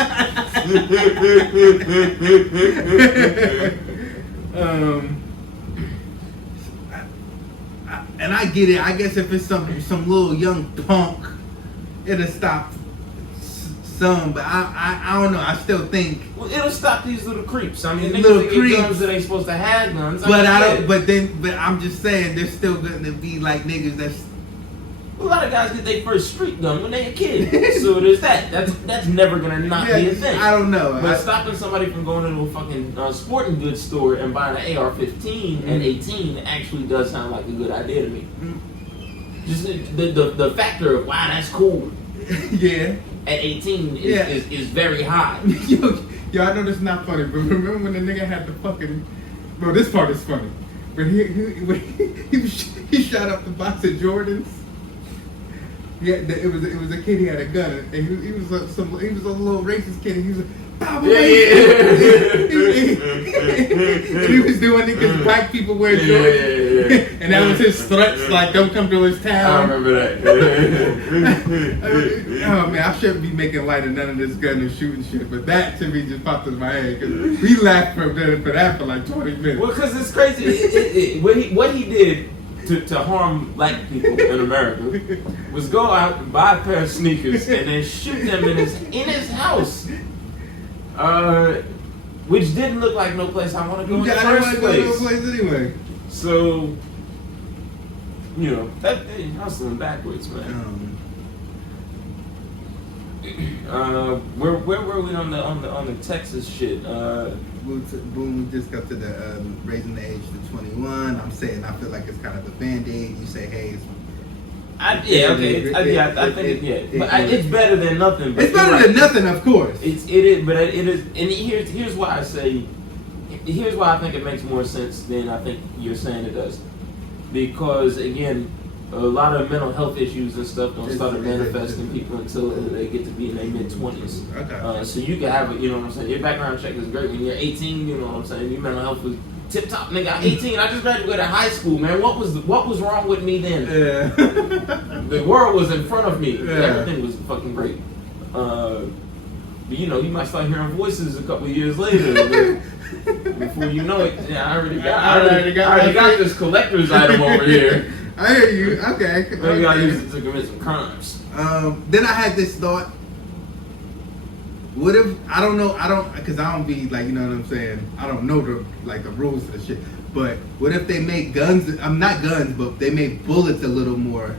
And I get it. I guess if it's some little young punk, it'll stop some. But I don't know. I still think. Well, it'll stop these little creeps. I mean, little niggas creeps. get guns that ain't supposed to have guns. But I don't. But I'm just saying, there's still going to be like niggas that's. A lot of guys get their first street gun when they a kid. So there's that. That's never gonna not be a thing. I don't know. But stopping somebody from going into a fucking sporting goods store and buying an AR-15 at 18 actually does sound like a good idea to me. Just the factor of, wow, that's cool. Yeah. At 18 is very high. Yo, I know this is not funny, but remember when the nigga had the fucking... Bro, this part is funny. When he shot up the box of Jordans. Yeah, it was a kid. He had a gun, and he was a little racist kid. And he was like, and he was doing it because black people wear Jordans, and that was his threats. Like, don't come to his town. I remember that. Oh man, I shouldn't be making light of none of this gun and shooting shit, but that to me just popped in my head because we laughed for that for like 20 minutes. Well, because it's crazy. What he did to harm black people in America was go out and buy a pair of sneakers and then shoot them in his house, which didn't look like no place I want to go in the first place. No place anyway. So, you know, that hustling backwards, man. Where were we on the Texas shit? Boom, we just got to the raising the age to 21. I'm saying I feel like it's kind of a band-aid. You say, hey, I think it's better than nothing. But it's better than nothing, of course. It is, but it is, and here's why I say, here's why I think it makes more sense than I think you're saying it does, because again, a lot of mental health issues and stuff don't start manifesting people until they get to be in their mid-20s. Okay. So you can have, you know what I'm saying, your background check is great when you're 18, you know what I'm saying, your mental health was tip-top, nigga. I'm 18, I just graduated high school, man. What was wrong with me then? Yeah. The world was in front of me. Yeah. Everything was fucking great. But you know, you might start hearing voices a couple of years later. Before you know it, yeah, I already got this collector's item over here. I hear you. Okay. Maybe I'll use it to commit some crimes. Then I had this thought. What if because I don't be like, you know what I'm saying, I don't know the rules of the shit. But what if they make guns? I'm not guns, but they make bullets a little more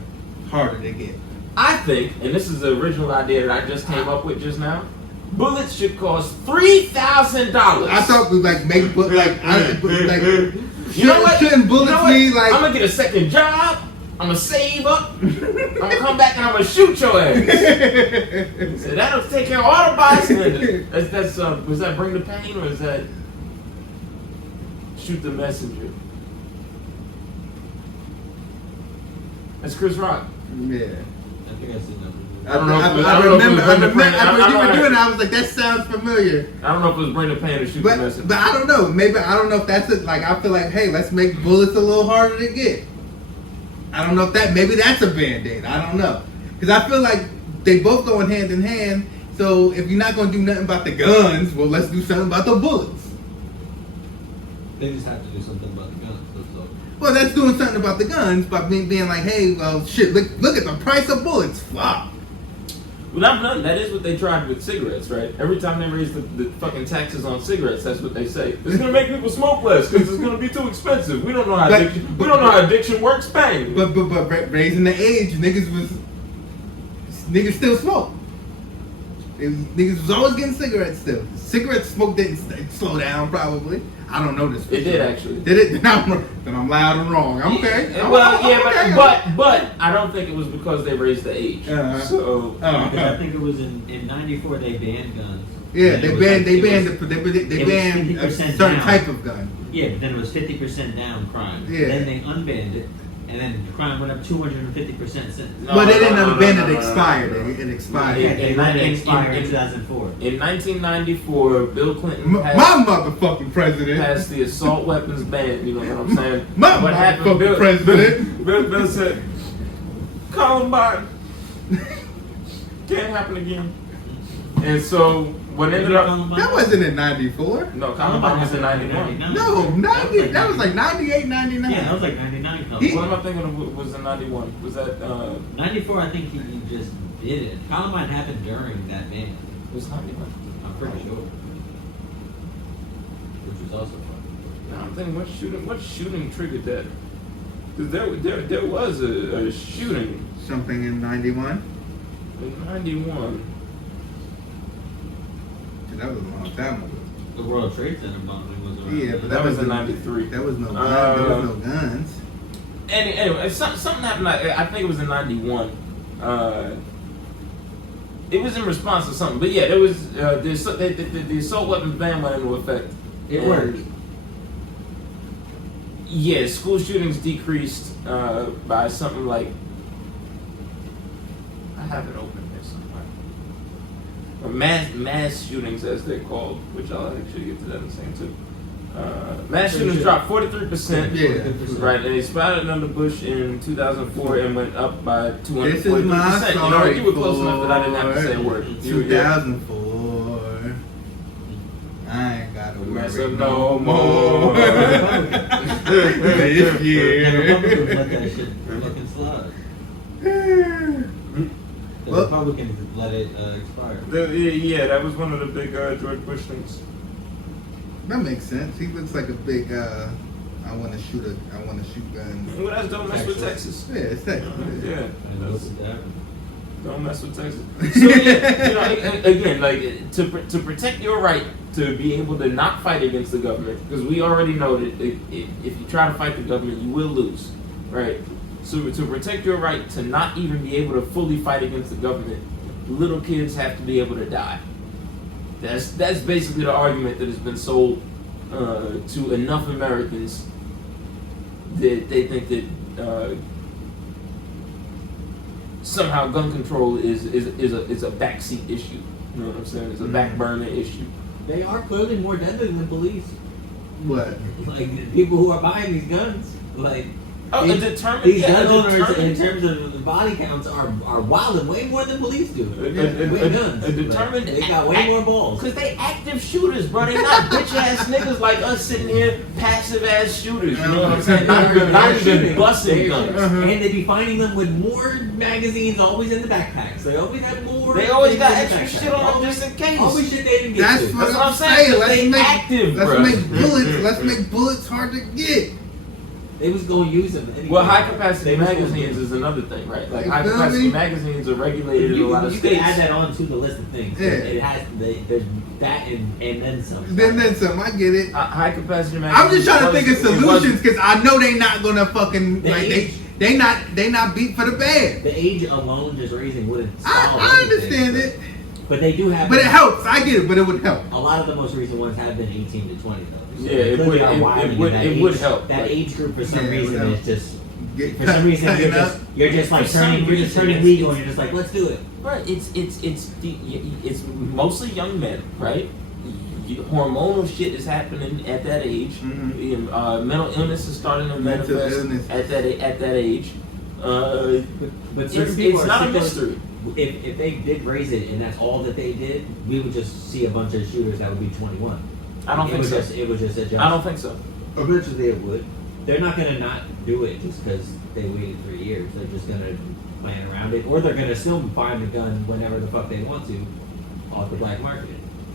harder to get. I think, and this is the original idea that I just came up with just now. Bullets should cost $3,000. I thought we You know what? Shouldn't bullets be like? I'm gonna get a second job. I'm gonna save up. I'm gonna come back and I'm gonna shoot your ass. So that'll take care of all the bystanders. That's was that Bring the Pain or is that Shoot the Messenger? What's Chris Rock? Yeah. I think I've seen that. I remember when you were doing it, I was like, that sounds familiar. I don't know if it was Bring the Pain or Shoot the Messenger. But I don't know. Maybe I don't know if that's it. Like, I feel like, hey, let's make bullets a little harder to get. I don't know if maybe that's a band-aid. I don't know. Because I feel like they both going hand in hand. So if you're not going to do nothing about the guns, well, let's do something about the bullets. They just have to do something about the guns. That's all. Well, that's doing something about the guns by being like, hey, well, shit, look at the price of bullets. Fuck. Well, that is what they tried with cigarettes, right? Every time they raise the fucking taxes on cigarettes, that's what they say. It's gonna make people smoke less because it's gonna be too expensive. We don't know how addiction works. Bang. But raising the age, niggas still smoke. Niggas was always getting cigarettes still. Cigarette smoke didn't slow down probably. I don't know this. It did actually. Did it? Then I'm loud and wrong. I'm okay. But I don't think it was because they raised the age. I think it was in '94 they banned guns. Yeah, they banned a certain type of gun. Yeah, but then it was 50% down crime. Yeah. Then they unbanned it, and then crime went up 250%. But they didn't unban it. Expired. It expired. Yeah, it expired in 2004. In 1994, Bill Clinton my motherfucking president passed the assault weapons ban. You know what I'm saying? What happened? Bill, president. Bill said, Columbine can't happen again. And so what ended up? That wasn't in '94. No, Columbine was in '91. No, 90. That was like '98, '99. Yeah, that was like '99. What am I thinking of? Was in '91? Was that '94? I think he just did it. Columbine happened during that ban. It was '91. I'm pretty sure. Which was also fun. Now I'm thinking, what shooting triggered that? Because there was a shooting. Something in '91. In '91. That was a long time ago. The World Trade Center bombing was around. Yeah, but that was in '93. There was no guns. There was no guns. Anyway, something happened. I think it was in '91. It was in response to something, but yeah, there was the assault weapons ban went into effect. It worked. Yeah, school shootings decreased by something like, I have it open there somewhere. Or mass shootings, as they're called, which I'll actually get to that in a second too. Mass shootings dropped 43%. Yeah. Right, and they sprouted under Bush in 2004 and went up by 243%. This is my story. You were close enough that I didn't have to say a word. 2004. I ain't gotta mess worry up no more. This year. The Republicans let that shit fucking slide. The Well- Republicans let it expire. Yeah, that was one of the big George Bush things. That makes sense. He looks like a big. I want to shoot guns. Well, that's don't mess with Texas. Yeah, it's Texas. Yeah, And that's- what's that? don't mess with Texas. So yeah, again, like to protect your right to be able to not fight against the government, because we already know that if you try to fight the government, you will lose, right? So to protect your right to not even be able to fully fight against the government, little kids have to be able to die. That's basically the argument that has been sold to enough Americans that they think that somehow gun control is a backseat issue. You know what I'm saying? It's a back burner issue. They are clearly more deadly than police. What? Like the people who are buying these guns, like these gun owners in terms of the body counts are wild and way more than police do. Way guns. Determined. They got way more balls. Because they active shooters, bro. They not bitch ass niggas like us sitting here passive ass shooters. You know what I'm saying? Not even busting guns. And they be finding them with more magazines always in the backpacks. They always have more. They always got things in the extra backpack. shit on them just in case. Always shit they didn't get That's to. what That's what I'm I'm saying. saying. They active, let's bro. make bullets. Let's make bullets hard to get. They was gonna use them. Anyway. Well, high capacity They was gonna magazines use them. is another thing, right? Like You high feel capacity me? magazines are regulated in a You lot of can states. add that on to the list of things. Yeah. It has there's that and then some. Then some. I get it. High capacity magazines. I'm just trying to think of it wasn't- solutions because I know they not gonna fucking The like age- they not beat for the bad. The age alone just raising wouldn't solve I anything, understand but- it, But they do have. but it helps. I get it, but it would help. A lot of the most recent ones have been 18 to 20 though. So Yeah, it clearly would- are it- widening it would- that it age, would help. That Like- age group for some Yeah, it would reason help. is just Get for some reason tighten up. you're just like For some turning reason, legal it's- and you're just like let's do it. Right, it's mostly young men, right? Hormonal shit is happening at that age. Mhm. Mental illness is starting to Mental manifest illness. at that age. But certain It's people are not a sick of- mystery. If they did raise it and that's all that they did, we would just see a bunch of shooters that would be 21. I don't think so. It would just adjust. I don't think so. Eventually it would. They're not gonna not do it just because they waited 3 years. They're just gonna plan around it, or they're gonna still find the gun whenever the fuck they want to off the black market.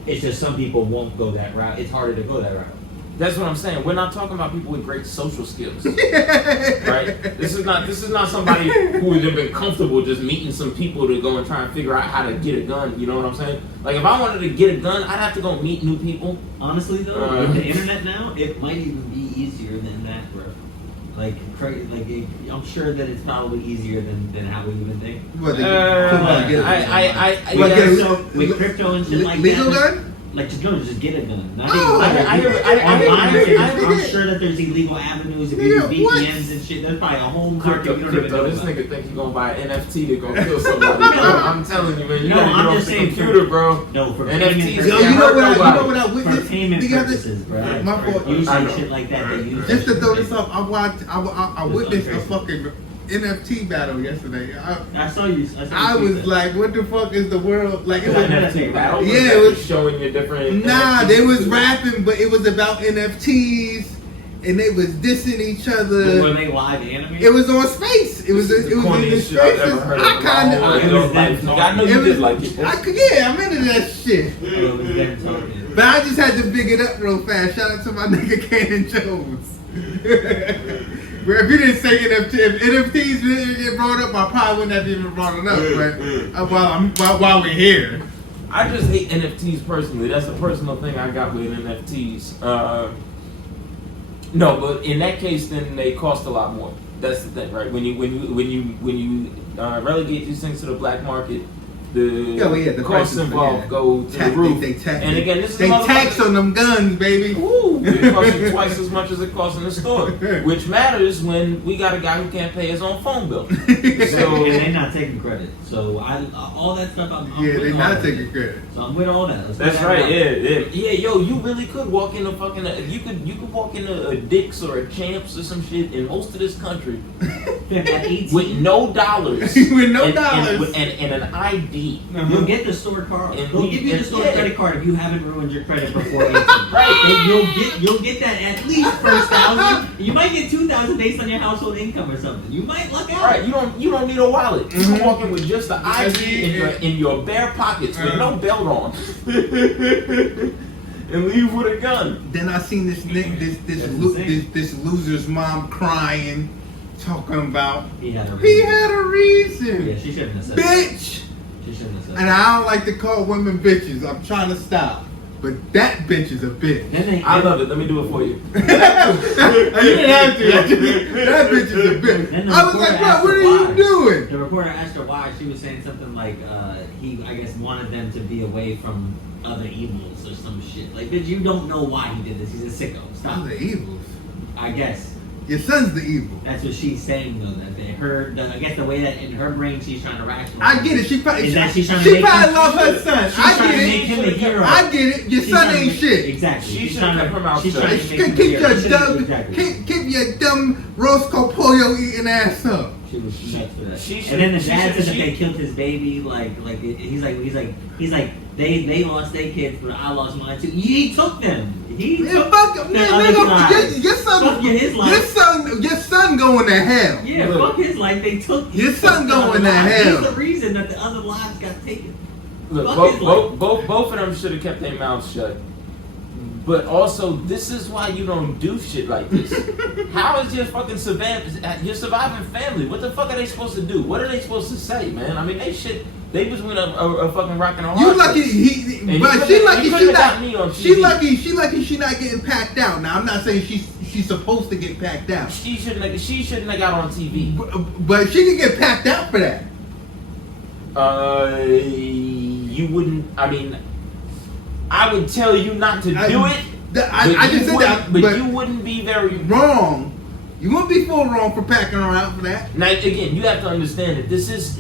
It's just some people won't go that route. It's harder to go that route. That's what I'm saying. We're not talking about people with great social skills, right? This is not somebody who has been comfortable just meeting some people to go and try and figure out how to get a gun. You know what I'm saying? Like if I wanted to get a gun, I'd have to go meet new people. Honestly though, with the internet now, it might even be easier than that, bro. I'm sure that it's probably easier than how we even think. What, they With get a- crypto, with crypto and shit like legal that. gun? Like just get a gun. Not Oh, I'm sure that there's illegal avenues if you Nigga, use what? VPNs and shit. There's probably a whole market you don't even know This about. nigga think he's gonna buy an NFT to go kill somebody. I'm telling you, man. You No, gotta I'm get off just the saying computer, bro. No, for NFTs, payment Yo, purposes. you know what I For witnessed payment the other purposes, bro. My fault. Using I know. shit like that, they use Just to that throw shit. this up, I witnessed a fucking NFT battle yesterday. I saw you. I was like, what the fuck is the world? Like, it was, NFT battle. Yeah, it was- showing you different. nah, NFTs. they was rapping, but it was about NFTs, and they was dissing each other. When they live animated. It was on space. It was This is it the was in the corniest shit I've spaces. ever heard I of in my kind whole of. life. I know you did like it. Yeah, I'm into that shit. It was them talking. But I just had to big it up real fast. Shout out to my nigga Cannon Jones. Where if you didn't say NFT, if NFTs didn't get brought up, I probably wouldn't have even brought it up. But while we're here, I just hate NFTs personally. That's a personal thing I got with NFTs. No, but in that case, then they cost a lot more. That's the thing, right? When you relegate these things to the black market, the the costs prices, involved go to the roof. And again, this is they another tax on them guns, baby. Ooh, it costs you twice as much as it costs in the store, which matters when we got a guy who can't pay his own phone bill. So And they're not taking credit. So all that stuff. I'm Yeah, with they all not that. taking credit. So I'm with all that. Let's that's go that right. route. Yeah. Yo, you really could walk into fucking. You could walk into a Dick's or a Champs or some shit in most of this country At 18. with no dollars. With no and, dollars. and an ID ID. You'll get the store card. And They'll give you the store credit card if you haven't ruined your credit before 18. Right. And you'll get that at least first 1,000. You might get 2,000 based on your household income or something. You might luck out. Right. You don't need a wallet. You can walk in with just the ID in your bare pockets with no belt on. And leave with a gun. Then I seen this loser's mom crying, talking about he had a reason. Yeah, she shouldn't have said bitch. She shouldn't have said and I don't like to call women bitches. I'm trying to stop. But that bitch is a bitch. I love it. Let me do it for you. You didn't have to. That bitch is a bitch. I was like, bro, what are you doing? The reporter asked her why. She was saying something like, he, I guess, wanted them to be away from other evils or some shit. Like, bitch, you don't know why he did this. He's a sicko. Stop. Other evils? I guess. Your son's the evil. That's what she's saying, though. That they heard. I guess the way that in her brain she's trying to rationalize. I get it. She probably love her son. I get it. Make him a hero. I get it. Your son ain't shit. Exactly. She should have kept her mouth shut. Keep your dumb Roscoe Pollo eating ass up. She was nuts for that. And then the dad said that they killed his baby. He's like they lost their kids, but I lost mine too. He took them. Fuck your son going to hell. Yeah, fuck his life. They took your son going to hell. He's the reason that the other lives got taken. Look, both of them should have kept their mouths shut. But also, this is why you don't do shit like this. How is your fucking surviving family? What the fuck are they supposed to do? What are they supposed to say, man? I mean, they between a fucking rock and a hard You lucky she lucky she not getting packed out. Now I'm not saying she's supposed to get packed out. She shouldn't have got on TV. But she can get packed out for that. You wouldn't. I mean, I would tell you not to do it. I just said that, but you wouldn't be very wrong. You wouldn't be full wrong for packing her out for that. Now, again, you have to understand that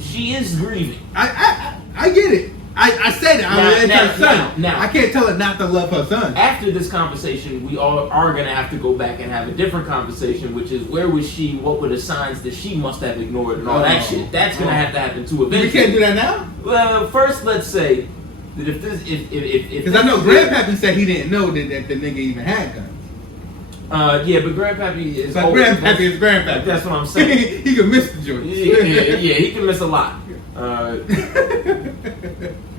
she is grieving. I get it. I said it. Her son. Now, I can't tell her not to love her son. After this conversation, we all are going to have to go back and have a different conversation, which is where was she? What were the signs that she must have ignored and all that shit? That's going to have to happen too eventually. We can't do that now? Well, first, let's say that if because I know Grandpappy said he didn't know that the nigga even had guns. Yeah, but Grandpappy is but Grandpappy is Grandpappy. That's what I'm saying. He can miss the joint. Yeah, he can miss a lot.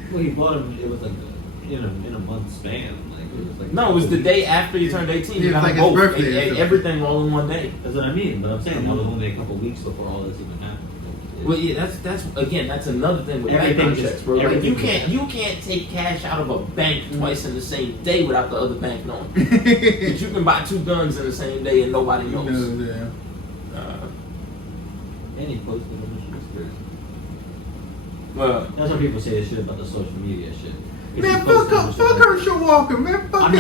Well, he bought him. It was like in a month span. No, it was the day after he turned 18. It was like his birthday. Everything all in one day. That's what I mean. But I'm saying that was only a couple weeks before all this even happened. Well, yeah, that's another thing with background checks, bro. Like you can't take cash out of a bank twice in the same day without the other bank knowing. But you can buy 2 guns in the same day and nobody knows. Yeah. And he posted them. Well, that's what people say this shit about the social media shit. Man, fuck Herschel Walker, man. I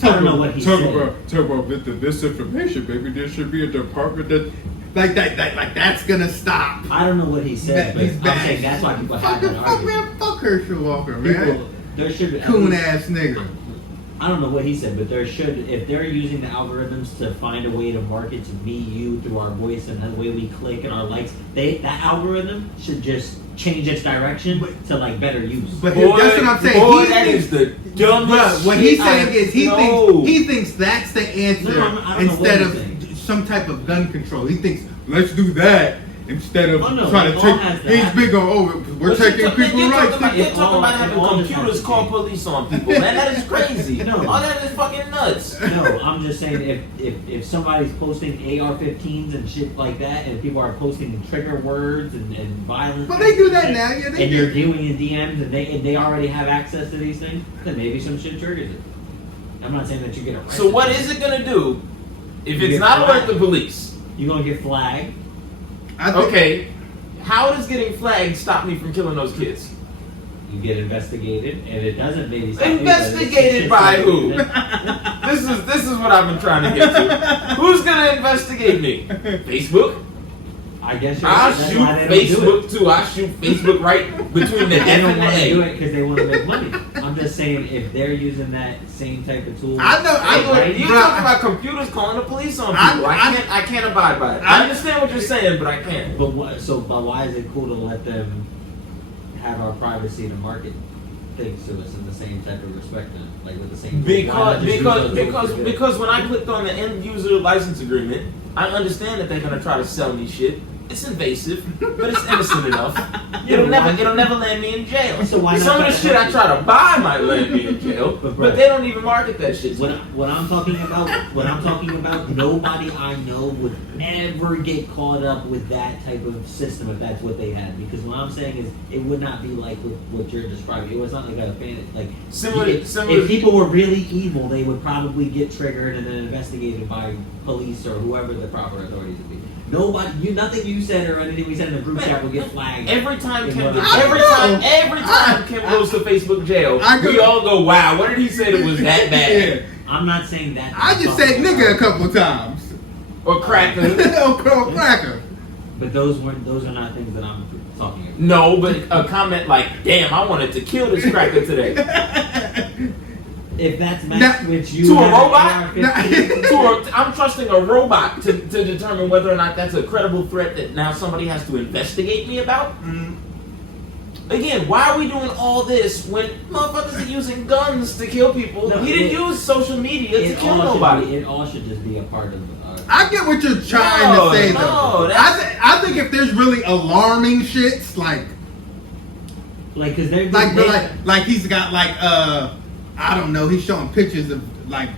don't know what he said. Talk about this information, baby. There should be a department that like that's gonna stop. I don't know what he said, but I'm saying that's why people have that argument. Fuck Herschel Walker, man. There should be coon ass nigga. I don't know what he said, but there should, if they're using the algorithms to find a way to market to me, you, through our voice and the way we click and our likes, that algorithm should just change its direction to like better use. But that's what I'm saying. That is the dumbest. What he's saying is he thinks that's the answer instead of some type of gun control. He thinks let's do that. Instead of trying to take, he's big on, we're taking people's rights. They're talking about having computers call police on people, man. That is crazy. All that is fucking nuts. No, I'm just saying if somebody's posting AR-15s and shit like that, and people are posting trigger words and violence. But they do that now, yeah. And you're viewing in DMs and they already have access to these things, then maybe some shit triggers it. I'm not saying that you get arrested. So what is it gonna do if it's not alert the police? You're gonna get flagged. Okay, how does getting flagged stop me from killing those kids? You get investigated, and it doesn't maybe stop investigated by who? This is what I've been trying to get to. Who's gonna investigate me? Facebook? I guess I'll shoot Facebook too. I shoot Facebook right between the F and the A. Do it because they want to make money. I'm just saying if they're using that same type of tool. I know. You're talking about computers calling the police on people. I can't abide by it. I understand what you're saying, but I can't. But why is it cool to let them have our privacy to market things to us in the same type of respect, like with the same. Because when I clicked on the end user license agreement, I understand that they're gonna try to sell me shit. It's invasive, but it's innocent enough. It'll never land me in jail. So why some of the shit I try to buy might land me in jail, but they don't even market that shit. What I'm talking about, nobody I know would ever get caught up with that type of system if that's what they had. Because what I'm saying is, it would not be like what you're describing. It was not like a fan, like similar. If people were really evil, they would probably get triggered and then investigated by police or whoever the proper authorities would be. Nobody, nothing you said or anything we said in the group chat will get flagged. Every time Chem goes to Facebook jail, we all go, "Wow, what did he say that was that bad?" Yeah. I'm not saying that. I just said nigga a couple of times. Or cracker. or cracker. But those are not things that I'm talking about. No, but a comment like, "Damn, I wanted to kill this cracker today." If that's matched with you to a robot, I'm trusting a robot to determine whether or not that's a credible threat that now somebody has to investigate me about. Mm-hmm. Again, why are we doing all this when motherfuckers are using guns to kill people? We didn't use social media to kill nobody. It all should just be a part of. I get what you're trying to say, though. I think if there's really alarming shits, like because they're like he's got I don't know, he's showing pictures of like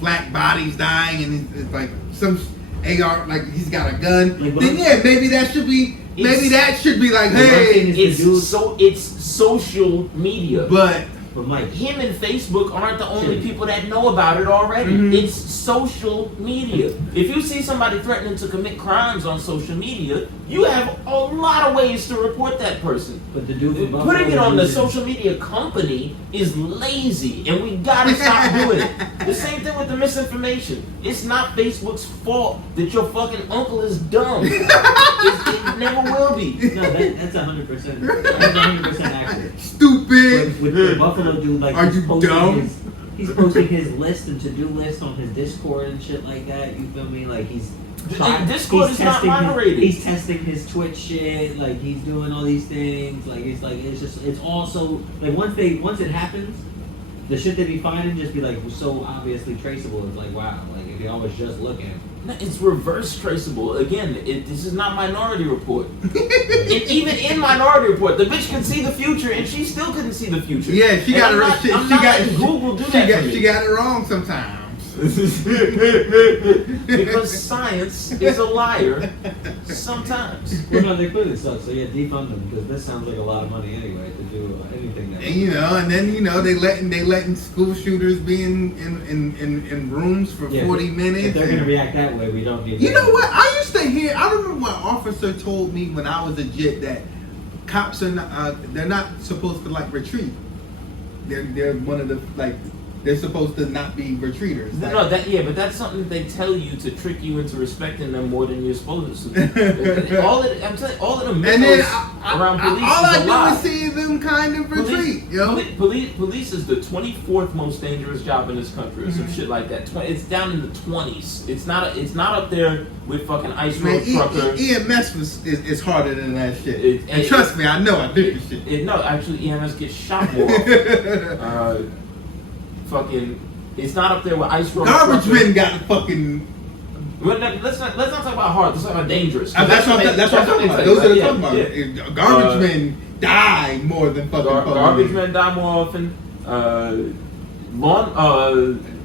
black bodies dying, and it's like some AR, like he's got a gun. Then maybe that should be like, hey, it's social media, but Mike, him and Facebook aren't the only people that know about it already. Mm-hmm. It's social media. If you see somebody threatening to commit crimes on social media, you have a lot of ways to report that person. But putting it on the social media company is lazy, and we gotta stop doing it. The same thing with the misinformation. It's not Facebook's fault that your fucking uncle is dumb. It never will be. No, that's 100%. That's 100% accurate. Stupid. With the Buffalo dude, like, are you dumb? He's posting his list and to-do list on his Discord and shit like that. You feel me? Like Discord is not moderated. He's testing his Twitch shit. Like he's doing all these things. It's also like once it happens, the shit they be finding just be like so obviously traceable. It's like wow. Like if y'all was just looking. No, it's reverse traceable. Again, this is not Minority Report. And even in Minority Report, the bitch can see the future, and she still couldn't see the future. Yeah, she got it wrong. Google do that for me. She got it wrong sometimes. Because science is a liar sometimes. Well, no, they clearly suck. So yeah, defund them because this sounds like a lot of money anyway to do anything. And then they letting school shooters be in rooms for 40 minutes. If they're gonna react that way, we don't need. You know what? I used to hear. I remember what officer told me when I was a JIT that cops are not. They're not supposed to like retreat. They're one of the like. They're supposed to not be retreaters. But that's something that they tell you to trick you into respecting them more than you're supposed to. All of the mythos around police all is a lie. I do is see them kind of retreat. Police is the 24th most dangerous job in this country, or some shit like that. It's down in the 20s. It's not up there with fucking ice road trucker. EMS is harder than that shit. And trust me, I know I did this shit. Actually, EMS gets shot more. Fucking, it's not up there with ice road. Garbage men got fucking. Well, let's not talk about hard. Let's talk about dangerous. That's what I'm talking about. Those are the talking about. Yeah. Garbage men die more than fucking. Garbage men die more often.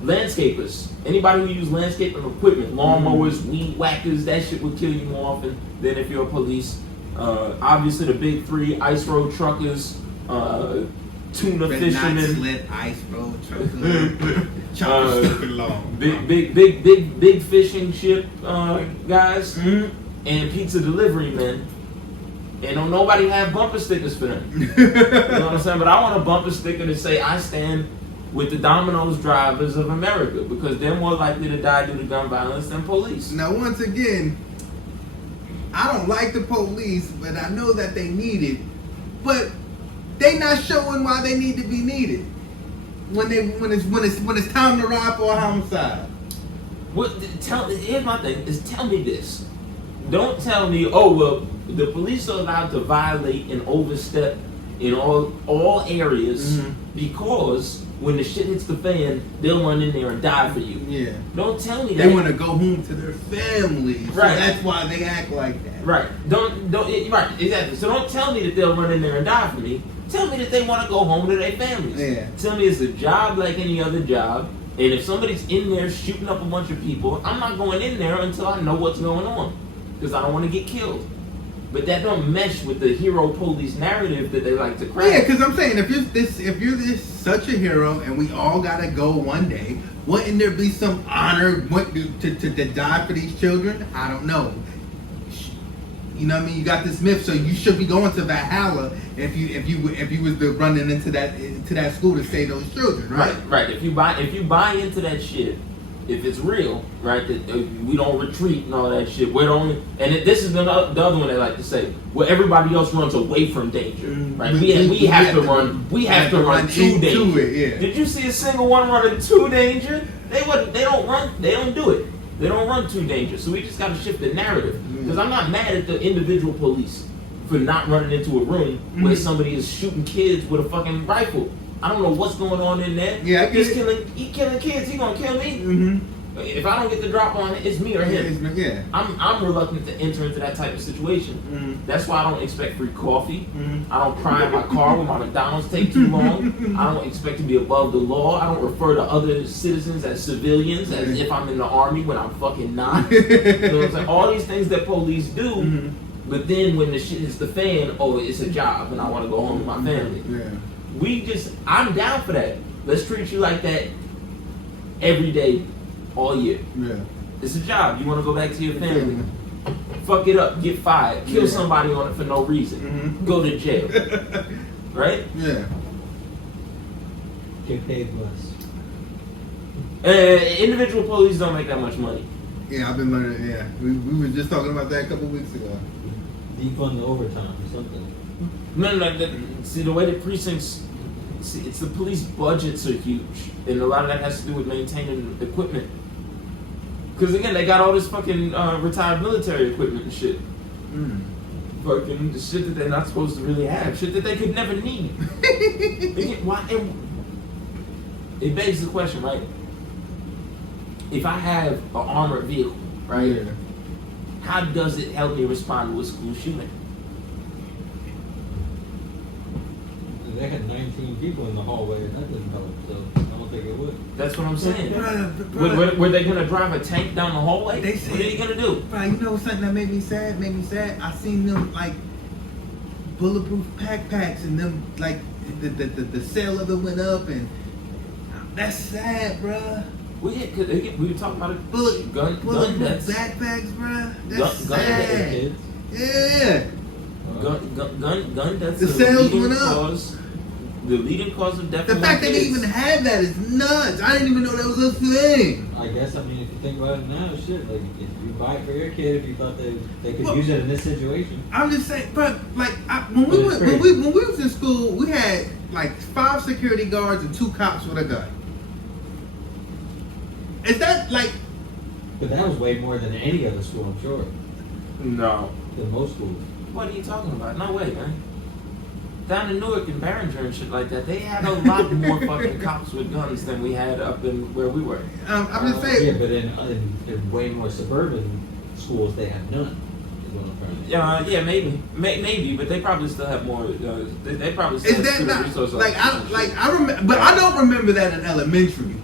Landscapers. Anybody who use landscaping equipment, lawnmowers, weed whackers, that shit will kill you more often than if you're a police. Obviously, the big three: ice road truckers. Tuna fishermen, ice road truckers, stupid long. Big fishing ship guys, and pizza delivery men. And don't nobody have bumper stickers for them. You know what I'm saying? But I want a bumper sticker to say I stand with the Domino's drivers of America because they're more likely to die due to gun violence than police. Now, once again, I don't like the police, but I know that they need it. But they not showing why they need to be needed when it's time to ride for a homicide. Here's my thing: is tell me this. Don't tell me, oh well, the police are allowed to violate and overstep in all areas because when the shit hits the fan, they'll run in there and die for you. Yeah. Don't tell me that. They want to go home to their families. Right. So that's why they act like that. Right. Right, exactly. So don't tell me that they'll run in there and die for me. Tell me that they want to go home to their families. Yeah. Tell me it's a job like any other job. And if somebody's in there shooting up a bunch of people, I'm not going in there until I know what's going on. Because I don't want to get killed. But that don't mesh with the hero police narrative that they like to craft. Yeah, because I'm saying if you're this such a hero and we all gotta go one day, wouldn't there be some honor to die for these children? I don't know. You know what I mean? You got this myth, so you should be going to Valhalla if you was to running into that school to save those children, right? Right. If you buy into that shit, if it's real, right, that we don't retreat and all that shit. We're only, and this is the other one they like to say, where everybody else runs away from danger, right? We have to run to danger. Yeah. Did you see a single one running to danger? They don't run. They don't do it. They don't run to danger. So we just got to shift the narrative. Because I'm not mad at the individual police for not running into a room where somebody is shooting kids with a fucking rifle. I don't know what's going on in there. Yeah, I get He's killing kids. He gonna kill me. If I don't get the drop on it, it's me or him. Yeah. I'm reluctant to enter into that type of situation. That's why I don't expect free coffee. I don't cry in my car when my McDonald's take too long. I don't expect to be above the law. I don't refer to other citizens as civilians as if I'm in the army when I'm fucking not. You know what I'm saying? All these things that police do, but then when the shit hits the fan, oh, it's a job and I want to go home with my family. Yeah. I'm down for that. Let's treat you like that every day, all year. Yeah. It's a job. You want to go back to your family. Fuck it up. Get fired. Kill somebody on it for no reason. Go to jail. Right? Yeah. Get paid less. Individual police don't make that much money. Yeah, I've been learning. Yeah, we were just talking about that a couple weeks ago. Defund the overtime or something. No. See, the way the precincts, it's the police budgets are huge, and a lot of that has to do with maintaining equipment. Because again, they got all this fucking retired military equipment and shit. Fucking the shit that they're not supposed to really have, shit that they could never need. Why? It begs the question, right? If I have an armored vehicle, right? Yeah. How does it help me respond to a school shooting? They had 19 people in the hallway, and that didn't help, so I don't think it would. That's what I'm saying. Bruh. Were they gonna drive a tank down the hallway? They said, what are you gonna do? Bro, you know something that made me sad? I seen them like bulletproof backpacks and them like the sale of them went up and that's sad, bruh. Well, yeah, cause again, we were talking about it. Bulletproof Gun deaths. backpacks, bruh. That's Gun sad. Kids. Yeah. Gun deaths. The sales went up. The leading cause of death. The fact that they even had that is nuts. I didn't even know that was a thing. I guess, I mean, if you think about it now, shit, like, if you buy it for your kid, if you thought they could use it in this situation. I'm just saying, but like, when we was in school, we had like 5 security guards and 2 cops with a gun. Is that like? But that was way more than any other school, I'm sure. No. Than most schools. What are you talking about? No way, man. Down in Newark and Barringer and shit like that, they had a lot more fucking cops with guns than we had up in where we were. I'm just saying. Yeah, but in way more suburban schools, they have none. Is what I'm trying to say. Yeah, maybe, but they probably still have more. They probably still Is have that resources. not I remember, but I don't remember that in elementary.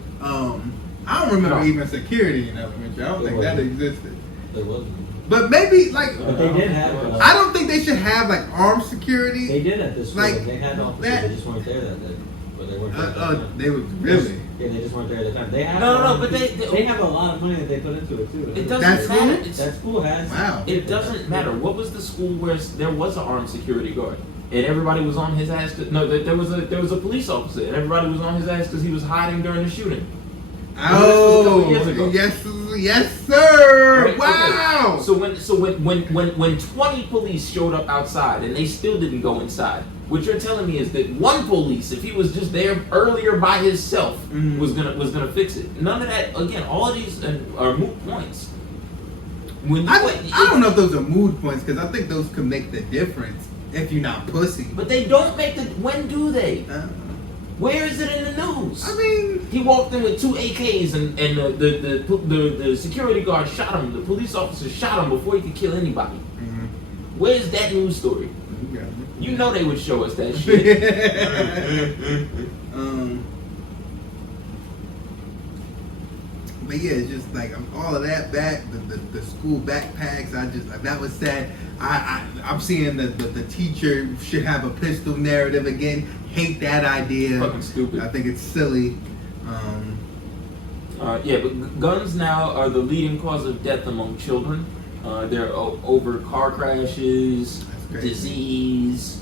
I don't remember even security in elementary. I don't think that existed. There wasn't. But maybe like. But they did have. I don't think they should have like armed security. They did at this school. Like, they had officers. They just weren't there that day. Or they weren't there. At that time. They were really. Yeah, they just weren't there at the time. They have but they have a lot of money that they put into it too. It doesn't matter. That school has. Wow. It doesn't matter. What was the school where there was an armed security guard and everybody was on his ass? There was a police officer and everybody was on his ass because he was hiding during the shooting. Oh, yes, sir. Right? Wow. Okay. So when 20 police showed up outside and they still didn't go inside, what you're telling me is that one police, if he was just there earlier by himself, was gonna fix it. None of that. Again, all of these are moot points. I don't know if those are mood points because I think those can make the difference If you're not pussy. But they don't make the. When do they? Where is it in the news? I mean, he walked in with 2 AKs and the security guard shot him. The police officer shot him before he could kill anybody. Mm-hmm. Where's that news story? Yeah. You know they would show us that shit. But yeah, it's just like all of that back, the school backpacks. That was sad. I'm seeing the teacher should have a pistol narrative again. Hate that idea. Fucking stupid. I think it's silly. Yeah, but guns now are the leading cause of death among children. They're over car crashes, disease.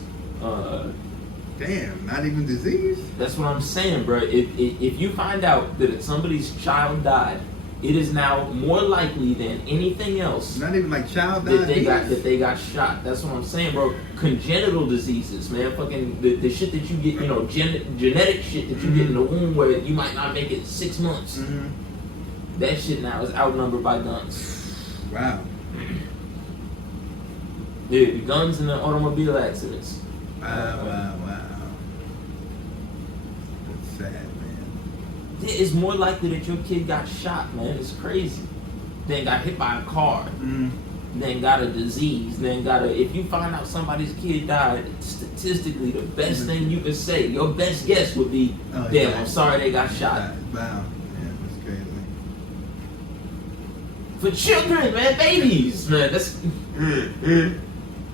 Damn, not even disease? That's what I'm saying, bro. If you find out that somebody's child died, it is now more likely than anything else. Not even like child diabetes? That they got shot. That's what I'm saying, bro. Congenital diseases, man. Fucking the shit that you get, genetic shit that you get in the womb where you might not make it 6 months. Mm-hmm. That shit now is outnumbered by guns. Wow. Yeah, the guns and the automobile accidents. Wow. That's sad, man. It's more likely that your kid got shot, man. It's crazy. Then got hit by a car. Mm-hmm. Then got a disease. Then if you find out somebody's kid died, statistically, the best thing you can say, your best guess would be, damn, I'm sorry they got shot. Wow. Yeah, that's crazy. For children, man, babies, man. That's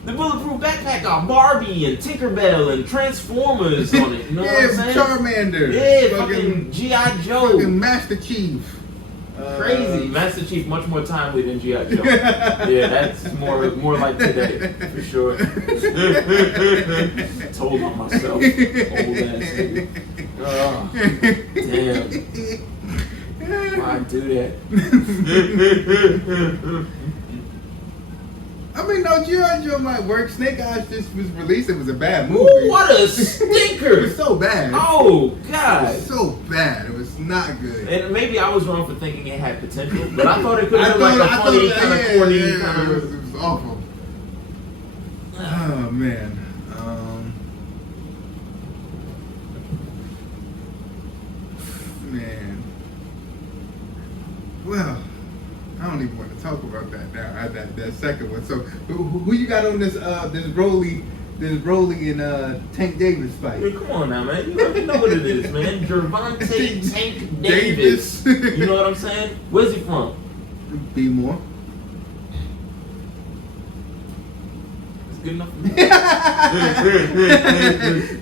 the bulletproof backpack got Barbie and Tinkerbell and Transformers on it. You know what I'm saying? Charmander. Yeah, fucking G.I. Joe. Fucking Master Chief. Crazy. Master Chief much more timely than G.I. Joe. Yeah, that's more like today, for sure. Told on myself. Old ass nigga. Oh, damn. Why'd do that? I mean, no, G.I. Joe might work. Snake Eyes just was released. It was a bad movie. Ooh, what a stinker! It was so bad. Oh, God. It was so bad. It was not good. And maybe I was wrong for thinking it had potential, but I thought it could have been like a funny, kind of corny kind of... It was awful. Oh, man. Man. Well, I don't even want to talk about that now. That second one. So, who you got on this Rolly and Tank Davis fight? Hey, come on now, man. You know what it is, man. Gervonta Tank Davis. You know what I'm saying? Where's he from? Be more. It's good enough for me.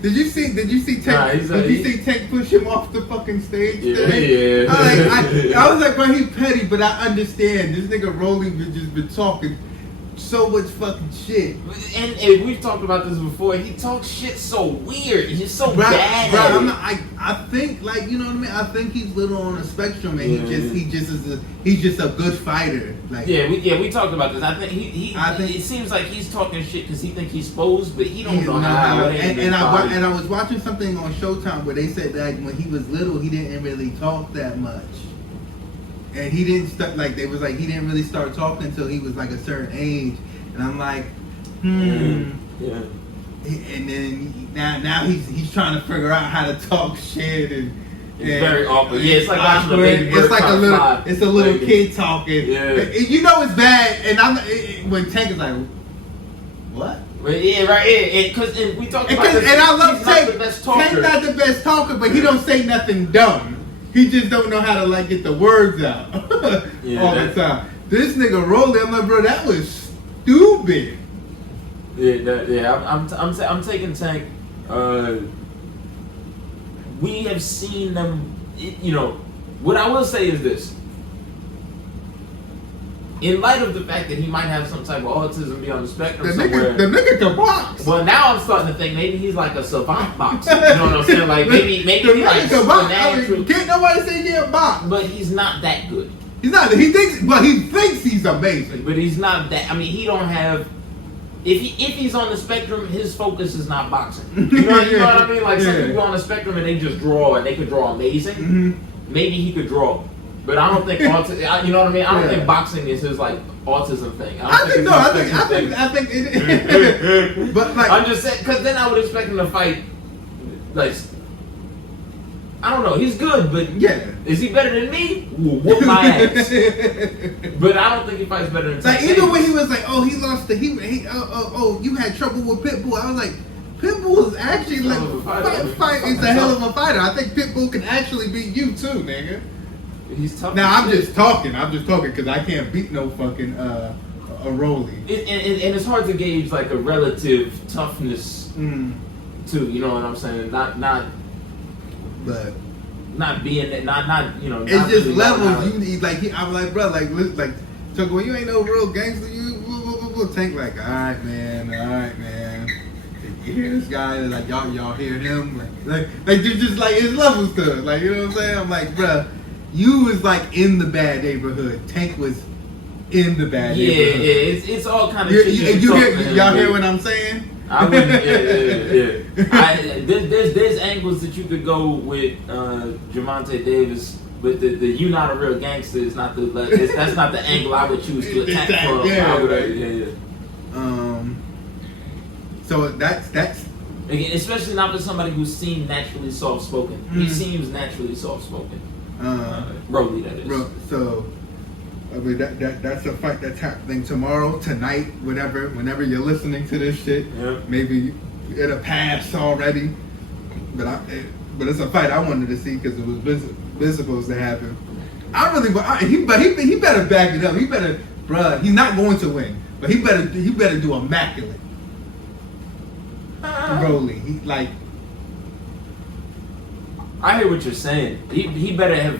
Did you see Tank? Nah, did you see Tank push him off the fucking stage? Yeah. I was like, bro, he petty, but I understand. This nigga Rolly just been talking so much fucking shit. And we've talked about this before. He talks shit so weird. He's so bad. Bro, I think, like, you know what I mean. I think he's little on a spectrum, and he's just a good fighter. Like, we talked about this. I think it seems like he's talking shit because he think he's exposed, but he don't know how. And I was watching something on Showtime where they said that when he was little, he didn't really talk that much. And he didn't start, like, they was like, he didn't really start talking until he was like a certain age. And I'm like, Yeah. And then now he's trying to figure out how to talk shit and it's very awkward. Yeah, it's like watching a baby bird. It's like a little kid talking. Yeah. You know it's bad. And when Tank is like, what? Yeah, right. Because we talked about this. And I love Tank. Tank's not the best talker, but he don't say nothing dumb. He just don't know how to, like, get the words out all the time. This nigga Rolly, I'm like, bro, that was stupid. I'm taking Tank. We have seen them. What I will say is this. In light of the fact that he might have some type of autism, be on the spectrum somewhere. The nigga can box. Well, now I'm starting to think maybe he's like a savant boxer. You know what I'm saying? Like maybe he like natural. Can't nobody say he can't box. But he's not that good. He's not. He thinks he's amazing. But he's not that. I mean, he don't have. If he's on the spectrum, his focus is not boxing. You know what I mean? Like some people on the spectrum and they just draw and they could draw amazing. Mm-hmm. Maybe he could draw. But I don't think you know what I mean. I don't think boxing is his like autism thing. I think it. But like, I'm just saying, because then I would expect him to fight. Like, I don't know. He's good, but is he better than me? Whoop my ass. But I don't think he fights better than. Like even when he was like, oh, he lost you had trouble with Pitbull. I was like, Pitbull is actually like fight. He's a hell of a fighter. I think Pitbull can actually beat you too, nigga. He's tough. Now I'm just talking because I can't beat no fucking a Rolly. And it's hard to gauge like a relative toughness too. You know what I'm saying? Not being you know. It's just really levels you need. Like I'm like, bro, like Chuck, when you ain't no real gangster, you Tank like, all right, man. You hear this guy, like y'all hear him, like there's just like it's levels to it. Like, you know what I'm saying? I'm like, bro. You was like in the bad neighborhood. Tank was in the bad neighborhood. Yeah, it's all kind of shit. Y'all hear what I'm saying? I wouldn't. There's angles that you could go with Gervonta Davis, but the you not a real gangster is not that's not the angle I would choose to attack from. So that's again, especially not for somebody who seems naturally soft spoken. He seems naturally soft spoken. Broly, that is. So, I mean, that's a fight that's happening tomorrow, tonight, whenever you're listening to this shit. Yep. Maybe it'll pass already, but it's a fight I wanted to see because it was supposed to happen. He better back it up. He better, bruh. He's not going to win, but he better do immaculate. Broly, he like. I hear what you're saying. He better have,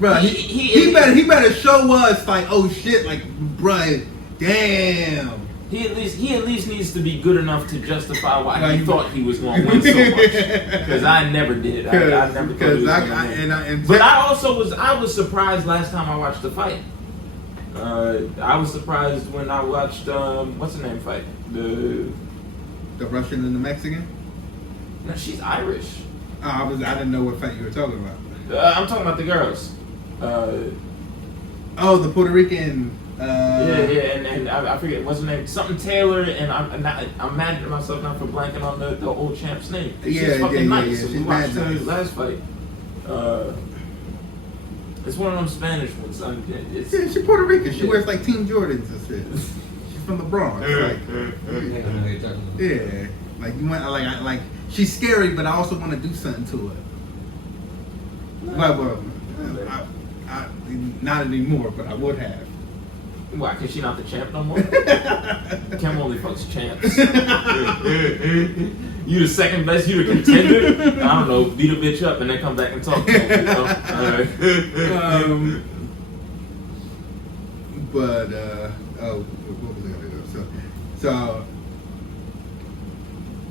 bro. He better show us like, oh shit, like, bro, damn. He at least needs to be good enough to justify why he thought he was going to win so much. Because I never did. I never thought he was going to win. But I was surprised last time I watched the fight. I was surprised when I watched what's the name fight, the Russian and the Mexican. No, she's Irish. I didn't know what fight you were talking about. I'm talking about the girls. The Puerto Rican. And I forget what's her name. Something Taylor, and I'm mad at myself now for blanking on the old champ's name. She's fucking nice. So we watched her last fight. It's one of them Spanish ones. She's Puerto Rican. She wears like Team Jordans and shit. She's from the Bronx. Like you went like. She's scary, but I also want to do something to her. Well, I not anymore, but I would have. Why? Because she's not the champ no more? Chem only fucks champs. You the second best, you the contender? I don't know, beat a bitch up and then come back and talk to him, you know? Alright. What was I gonna do? So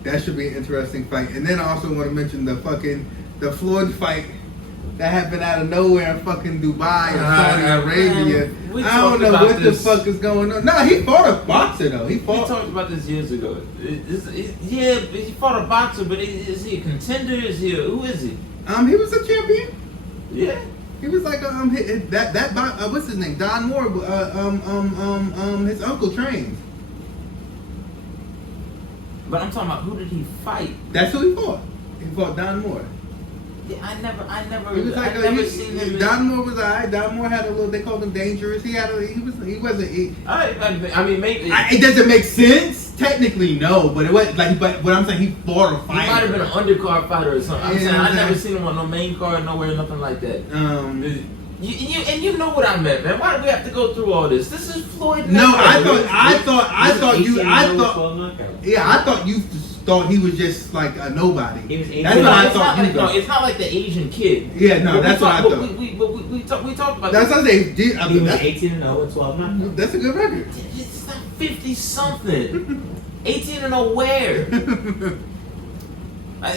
that should be an interesting fight. And then I also want to mention the Floyd fight that happened out of nowhere in fucking Dubai or Saudi Arabia. I don't know what the fuck is going on. No, he fought a boxer though. We talked about this years ago. He fought a boxer, but is he a contender? Who is he? He was a champion. Yeah. He was like what's his name? Don Moore. His uncle trains. But I'm talking about who did he fight? That's who he fought. He fought Don Moore. Yeah, I never. He was like never seen him. Don Moore was alright. Don Moore had a little. They called him dangerous. He wasn't. I mean, maybe it doesn't make sense. Technically, no, but it was like. But what I'm saying, he fought a fighter. He might have been an undercard fighter or something. I'm saying I never seen him on no main card, nowhere, nothing like that. You know what I meant, man. Why do we have to go through all this? This is Floyd. No, I thought you thought he was just like a nobody. That's what I thought. No, it's not like the Asian kid. Yeah, no, that's what I thought. We talked about. That's what I say. He was 18-0 with 12 knockouts. That's a good record. It's not 50 something. 18-0 where?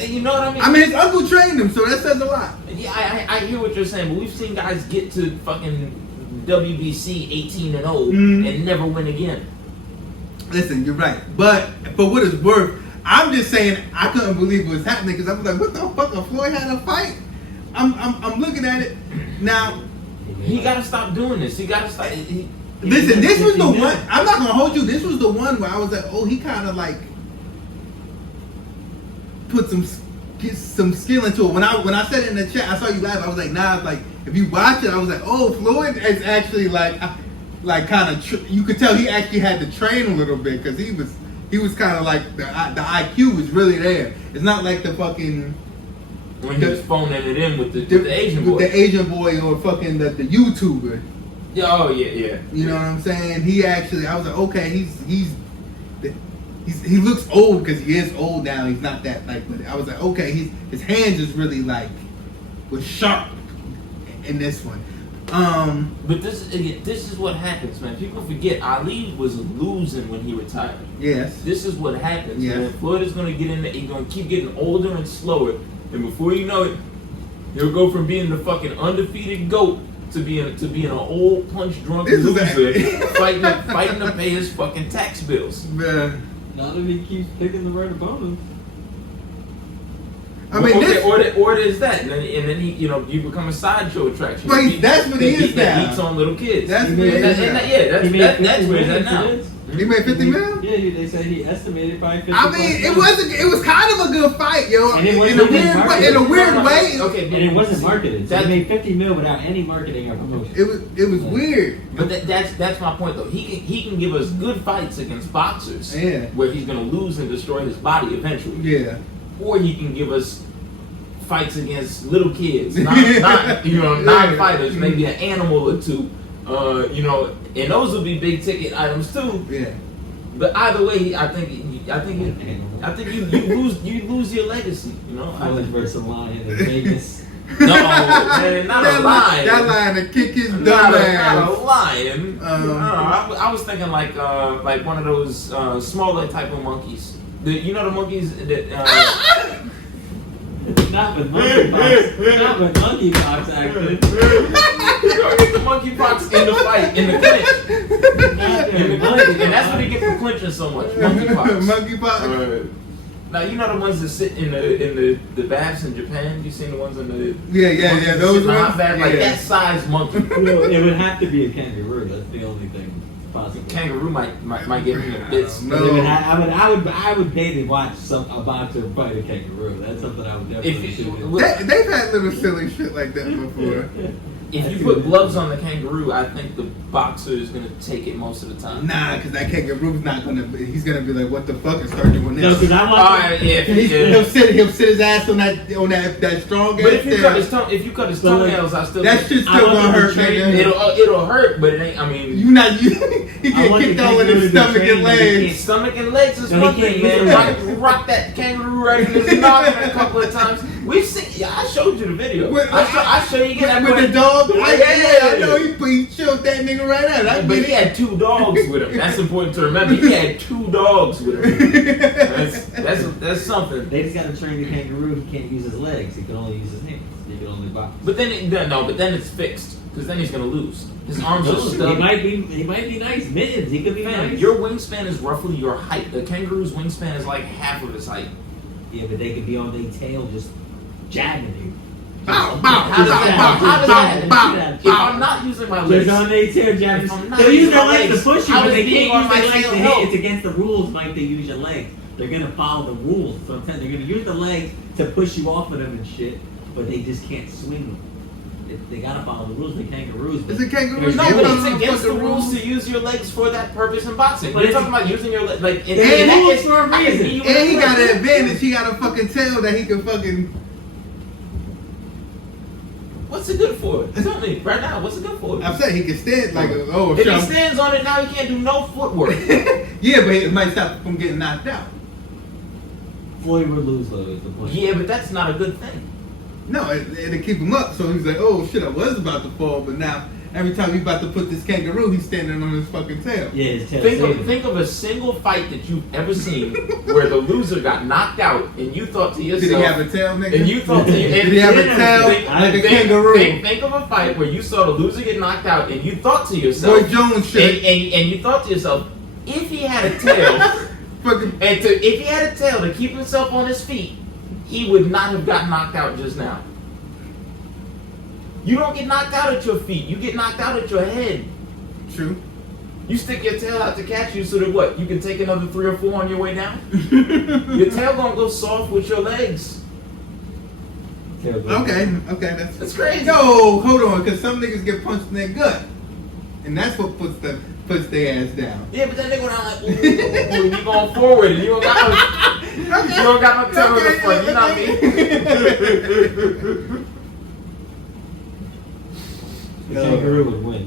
You know what I mean? I mean, his uncle trained him, so that says a lot. Yeah, I hear what you're saying, but we've seen guys get to fucking WBC 18-0 and never win again. Listen, you're right, but for what it's worth, I'm just saying I couldn't believe it was happening because I was like, what the fuck? Floyd had a fight? I'm looking at it now. He got to stop doing this. He got to stop. Listen, this was the one. I'm not gonna hold you. This was the one where I was like, oh, he kind of like put some skill into it. When I said it in the chat, I saw you laugh. I was like, nah. Like if you watch it, I was like, oh, Floyd is actually like kind of. You could tell he actually had to train a little bit because he was kind of like the IQ was really there. It's not like the fucking. When he was phoning it in with the Asian boy. With the Asian boy or fucking the YouTuber. Yeah, oh yeah. You know what I'm saying? He actually, I was like, okay, he looks old because he is old now. He's not that like, but I was like, okay, his hands is really like was sharp in this one. But this is what happens, man. People forget Ali was losing when he retired. Yes. This is what happens, yes. Man. Floyd is gonna get in there. He's gonna keep getting older and slower, and before you know it, he'll go from being the fucking undefeated GOAT to being an old punch drunk loser fighting to pay his fucking tax bills. Man. Not if he keeps picking the right opponents. I mean, or there's that, and then he, you become a sideshow attraction. But that's what he is now. He beats on little kids. That's what he is now. That's where he's at now. He made 50 mil? Yeah, they said he estimated by 50. I mean, it was kind of a good fight, yo. And it in a weird way. Okay, and it wasn't marketed. So he made 50 mil without any marketing or promotion. It was weird. But that's my point though. He can give us good fights against boxers, where he's gonna lose and destroy his body eventually. Yeah. Or he can give us fights against little kids, non-fighters, maybe an animal or two. And those will be big ticket items too. Yeah. But either way, I think you lose your legacy. Floyd versus a lion in Vegas. No, man, not a lion. That lion to kick his dumb ass. Not a lion. I was thinking like one of those smaller type of monkeys. The monkeys that. Not with monkeypox. Not with monkeypox, actually. You're gonna get the monkeypox in the fight, in the clinch. And that's what they get for clinching so much. Monkeypox. Monkeypox. Now you know the ones that sit in the baths in Japan. You seen the ones in the yeah those ones. Like that size monkey. It would have to be a kangaroo. That's the only thing possible. Kangaroo might give me a bit. No. I would pay to watch a boxer fight a kangaroo. That's something I would definitely do. They've had little silly shit like that before. If you put gloves on the kangaroo, I think the boxer is gonna take it most of the time. Nah, because that kangaroo's not gonna. He's gonna be like, "What the fuck?" and start doing this. No, because I want. He'll sit his ass on that strong. But if you cut his toenails, I still. That shit's still gonna hurt, nigga. It'll hurt, but it ain't. I mean, he get kicked out with his stomach and legs. Stomach and legs is one thing, man. Rock that kangaroo right in his noggin a couple of times. We've seen. Yeah, I showed you the video. I show you again with the dog. Yeah. I know he choked that nigga right out. But he had 2 dogs with him. That's important to remember. He had 2 dogs with him. That's something. They just got to train the kangaroo. He can't use his legs. He can only use his hands. He can only box. But then it's fixed because then he's gonna lose. His arms are stubby. He might be nice. Mittens. He could be nice. Your wingspan is roughly your height. The kangaroo's wingspan is like half of his height. Yeah, but they could be on their tail just jabbing you. Bow. If I'm not using my legs, on their tail jabbing. They'll use their legs to push you, but they can't use their legs to hit. It's against the rules, Mike. They use your legs. They're gonna follow the rules. So they're gonna use the legs to push you off of them and shit, but they just can't swing them. They gotta follow the rules. The kangaroos. It's a kangaroo. No, but it's against the rules to use your legs for that purpose in boxing. But you're talking about using your legs, like in that case, for a reason. And he got an advantage. He got a fucking tail that he can fucking. What's it good for? Tell me right now. What's it good for? I'm saying he can stand like if he stands on it now, he can't do no footwork. Yeah, but it might stop from getting knocked out. Floyd would lose though. Is the point. Yeah, but that's not a good thing. No, it'll keep him up. So he's like, oh shit, I was about to fall, but now every time he's about to put this kangaroo, he's standing on his fucking tail. Yeah, his tail. Think of a single fight that you've ever seen where the loser got knocked out, and you thought to yourself, did he have a tail, nigga? And you thought to did he have a tail like a kangaroo? Think of a fight where you saw the loser get knocked out, and you thought to yourself, Roy Jones shit. And you thought to yourself, if he had a tail, if he had a tail to keep himself on his feet, he would not have got knocked out just now. You don't get knocked out at your feet. You get knocked out at your head. True. You stick your tail out to catch you so that what? You can take another 3 or 4 on your way down? Your tail gonna go soft with your legs. Okay, That's crazy. Yo, hold on, because some niggas get punched in their gut. And that's what puts their ass down. Yeah, but then they go down like, ooh, you going forward and you don't got no, you don't got no tail in the front, you know what I mean? The kangaroo would win.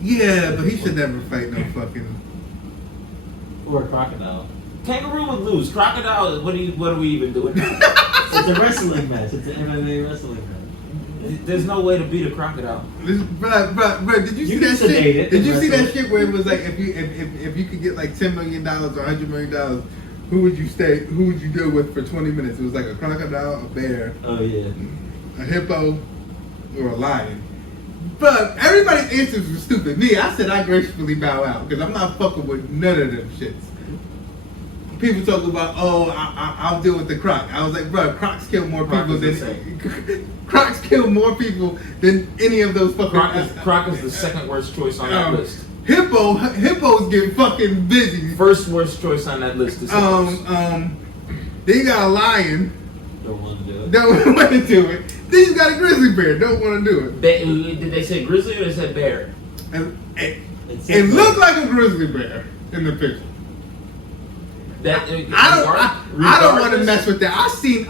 Yeah, but he should never fight no fucking... Or a crocodile. Kangaroo would lose. Crocodile, what are we even doing? It's a wrestling match. It's an MMA wrestling match. There's no way to beat a crocodile. Bro, did you see that shit? Did you see that shit where it was like if you could get like $10 million or $100 million, who would you deal with for 20 minutes? It was like a crocodile, a bear, oh yeah, a hippo, or a lion. But everybody's answers were stupid. Me, I said I gracefully bow out because I'm not fucking with none of them shits. People talk about, I'll deal with the croc. I was like, bro, crocs kill more people than crocs kill more people than any of those fucking. Croc is the second worst choice on that list. Hippos get fucking busy. First worst choice on that list is hippos. Then you got a lion. don't want to do it. Don't want to do it. Then you got a grizzly bear. Don't want to do it. Did they say grizzly or they said bear? It looked like a grizzly bear in the picture. I don't want to mess with that. I seen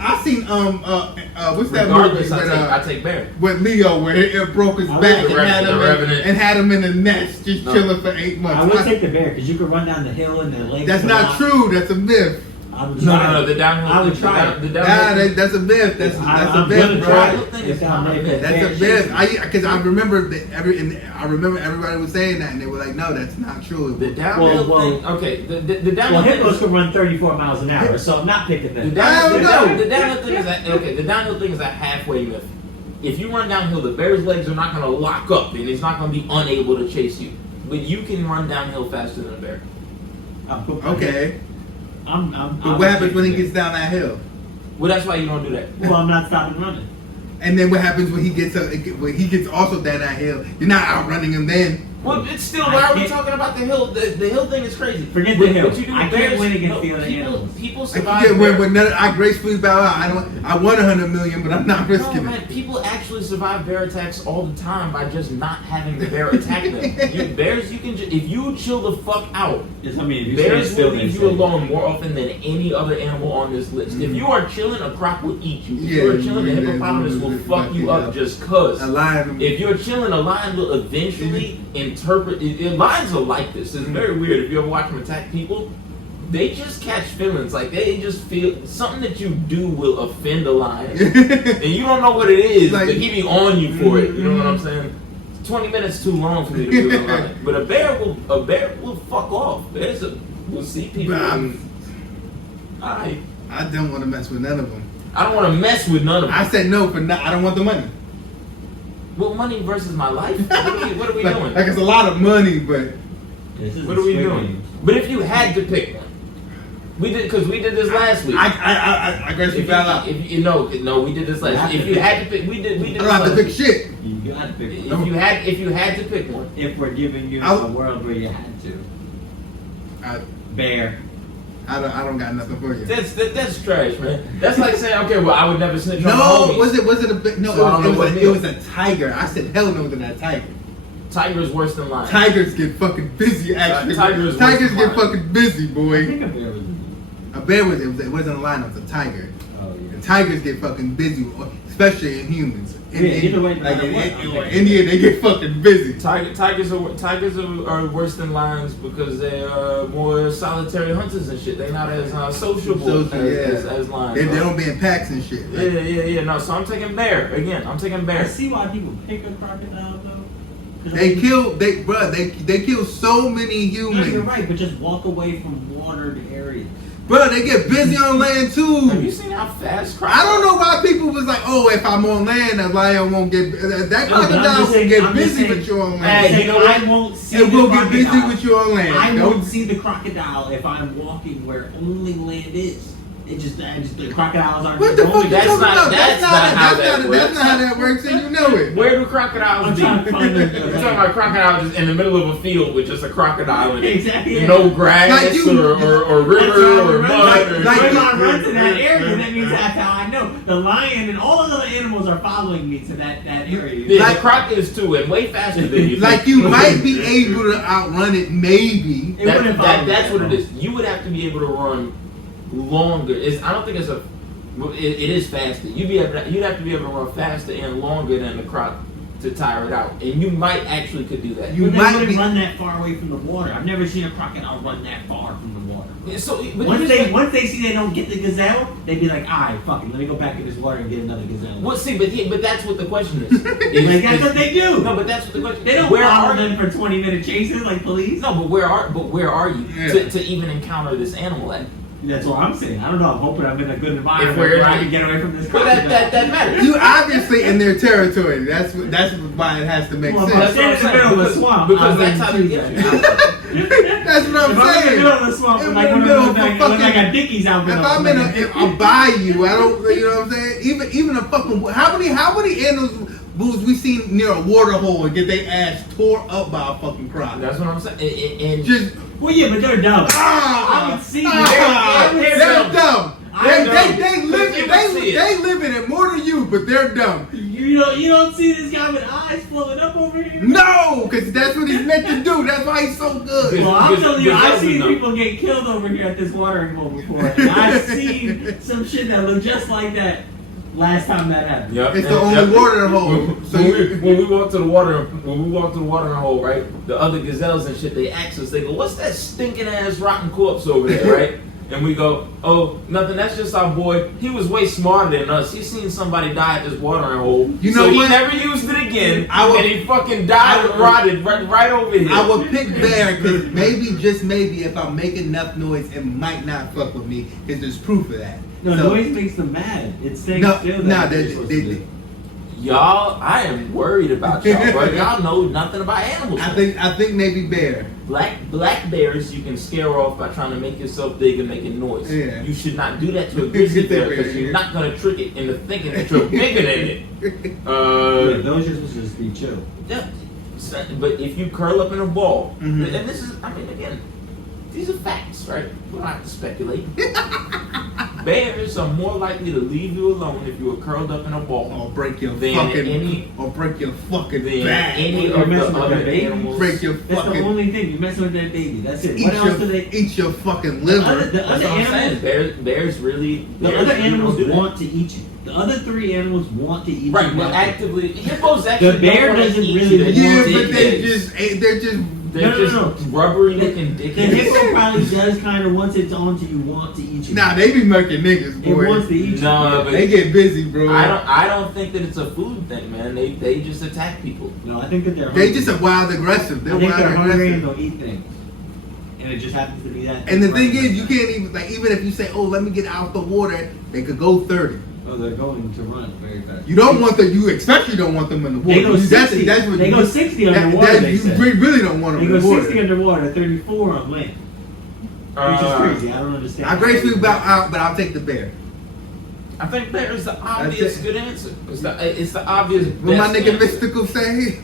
what's that movie I take bear. with Leo where it broke his back and had him in a nest just chilling for 8 months. I would take the bear because you could run down the hill and the legs. That's not true. That's a myth. No, the downhill. I would try it. That's a myth. That's a myth, bro. That's a myth. Because I remember everybody was saying that, and they were like, "No, that's not true." The downhill thing. Okay, the downhill. Well, hippos could run 34 miles an hour, so I'm not picking that. The downhill thing is the downhill thing is a halfway myth. If you run downhill, the bear's legs are not going to lock up, and it's not going to be unable to chase you. But you can run downhill faster than a bear. Okay. But what happens when he gets down that hill? Well, that's why you don't do that. Well, I'm not stopping running. And then what happens when he gets also down that hill? You're not outrunning him then. Well, it's still. Why are we talking about the hill? The hill thing is crazy. Forget the hill. But you do I can't win against the other people. animals. People survive. I gracefully bow out. I won 100 million, but I'm not risking man, it. people actually survive bear attacks all the time by just not having the bear attack them. Bears, you can if you chill the fuck out. Bears will leave you alone more often than any other animal on this list. If you are chilling, a croc will eat you. If you are chilling, a hippopotamus will fuck you up just cause. A lion. If you're chilling, a lion will eventually interpret. Lions are like this. It's very weird. If you ever watch them attack people, they just catch feelings. Like they just feel something that you do will offend a lion, and you don't know what it is, but he be on you for it. You know what I'm saying? 20 minutes too long for me to do a lion, but a bear will fuck off. Bears will see people. I don't want to mess with none of them. I don't want to mess with none of them. I said no for I don't want the money. Well, money versus my life? What are we doing? Like it's a lot of money, but what are we doing? But if you had to pick one, we did this last week. I guess you found out. No, we did this last week. If you had to pick, we did. I don't have to pick shit. You got to pick. If you had to pick one. If we're giving you a world where you had to. Bear. I don't got nothing for you. That's trash, man. That's like saying, okay, well, I would never snitch on my homies. Was it a bit? No, so it was a tiger. I said hell no to that tiger. Tiger is worse than lion. Tigers get fucking busy. Actually, tigers get fucking busy, boy. I think a bear was. It wasn't a lion. It was a tiger. Oh yeah. And tigers get fucking busy, especially in humans. In India, they get fucking busy. Tigers are worse than lions because they are more solitary hunters and shit. They're not as sociable as lions. They don't be in packs and shit. Yeah. No, so I'm taking bear again. I'm taking bear. I see why people pick a crocodile though. They kill so many humans. No, you're right, but just walk away from watered areas. Bro, they get busy on land too. Have you seen how fast I don't know why people was like, oh, if I'm on land, a lion won't get... That crocodile will get busy with you on land. Hey, you know what? I won't see it will get busy with you on land. I won't see the crocodile if I'm walking where only land is. the crocodiles aren't. What the fuck you That's talking not- about? that's not how that works. That's not how that works, and you know it. Where do crocodiles I'm be? trying to find You're it. talking about crocodiles just in the middle of a field with just a crocodile in it. Exactly. No grass Like you- or river or mud. like- When I run to that area, that means that's how I know. The lion and all the other animals are following me to that area. Yeah, Like- the croc is too, and way faster than you. Like you might be able to outrun it, maybe. It wouldn't follow That's me. what it is. You would have to be able to run longer. I don't think it's a. It is faster. You'd have to be able to run faster and longer than the croc to tire it out, and you might actually could do that. You But they might wouldn't be. run that far away from the water. I've never seen a crocodile run that far from the water. Yeah, so but Once they see they don't get the gazelle, they'd be like, alright, fuck it, let me go back in this water and get another gazelle. Well, see, but that's what the question is. Like, that's what they do. No, but that's what the question. They don't where follow are them you? for 20-minute chases like police. No, but where are you Yeah. to even encounter this animal at? That's what I'm saying. I don't know. I'm hoping I'm in a good environment we're where I in- can get away from this But crocodile. that matters. You obviously in their territory. That's why it has to make Well, sense. if I'm standing in the middle of a swamp, Because I that's wouldn't how they choose get that. you. That's what I'm If I'm in the saying. middle of the swamp, In like the one of middle those of back, a like fucking- a Dickies outfit. If I'm in a bayou, I don't. You know what I'm saying? Even a fucking. How many animals we seen near a water hole and get their ass tore up by a fucking croc? That's what I'm saying. And Just. Well, yeah, but they're dumb. I would see they're them. dumb. I know. They live in it more than you, but they're dumb. You don't see this guy with eyes flowing up over here? No, because that's what he's meant to do. That's why he's so good. Well, I'm telling you, I've Gazelles seen are people get killed over here at this watering hole before. And I've seen some shit that looked just like that last time that happened. Yep. It's the only water hole. So When we walk to the watering hole, right? The other gazelles and shit, they ask us, they go, "What's that stinking ass rotten corpse over there?" Right? And we go, "Oh, nothing. That's just our boy. He was way smarter than us. He seen somebody die at this watering hole. You know so what? he never used it again. I would- and he fucking died and rotted right over here." I would pick bear because maybe, just maybe, if I make enough noise, it might not fuck with me because there's proof of that. No, So- noise makes them mad. It's staying No, still. no, that they're supposed to do. Y'all, I am worried about y'all, bro. Y'all know nothing about animals. I think maybe bear. Black bears you can scare off by trying to make yourself big and making noise. Yeah. You should not do that to a grizzly Get that bear because bear, you're yeah. not gonna trick it into thinking that you're bigger than it. Yeah, those are supposed to just be chill. Yeah. But if you curl up in a ball, Mhm. and this is, I mean, again, these are facts, right? We don't have to speculate. Bears are more likely to leave you alone if you are curled up in a ball Or break your than fucking. Or break your fucking than back. any You're of the messing with other their baby. animals. Break your That's fucking. the only thing. You're messing with that baby. That's it. What else do they? Eat your fucking liver. The That's other what I'm saying. animals, Bears really. the bears other really animals don't do that. want to eat you. The other three animals want to eat Right, you. but actively, hippos actually The bear don't wanna doesn't eat really you. Yeah, want to but eat they're just. they're No. just rubbery looking The dickheads. hippo probably does kind of, once it's onto you, want to eat you. Nah, they be murking niggas, It boy. wants to eat you. No, but They get busy, bro. I don't think that it's a food thing, man. They just attack people. No, I think that they're They hungry. just a wild aggressive. They're I think wild they're hungry and aggressive. they'll eat things. And it just happens to be that. And the thing is, you can't even even if you say, "Oh, let me get out the water," they could go 30. Oh, they're going to run very fast. You don't want them. You especially don't want them in the water. They go 60. That's what They you- go 60 underwater, they You say. really don't want them They in go the water. 60 underwater, 34 on land. Which is crazy. I don't understand. I gracefully bow out, but I'll take the bear. I think that is the obvious it. good answer. It's the obvious. What my best nigga answer. Mystical say?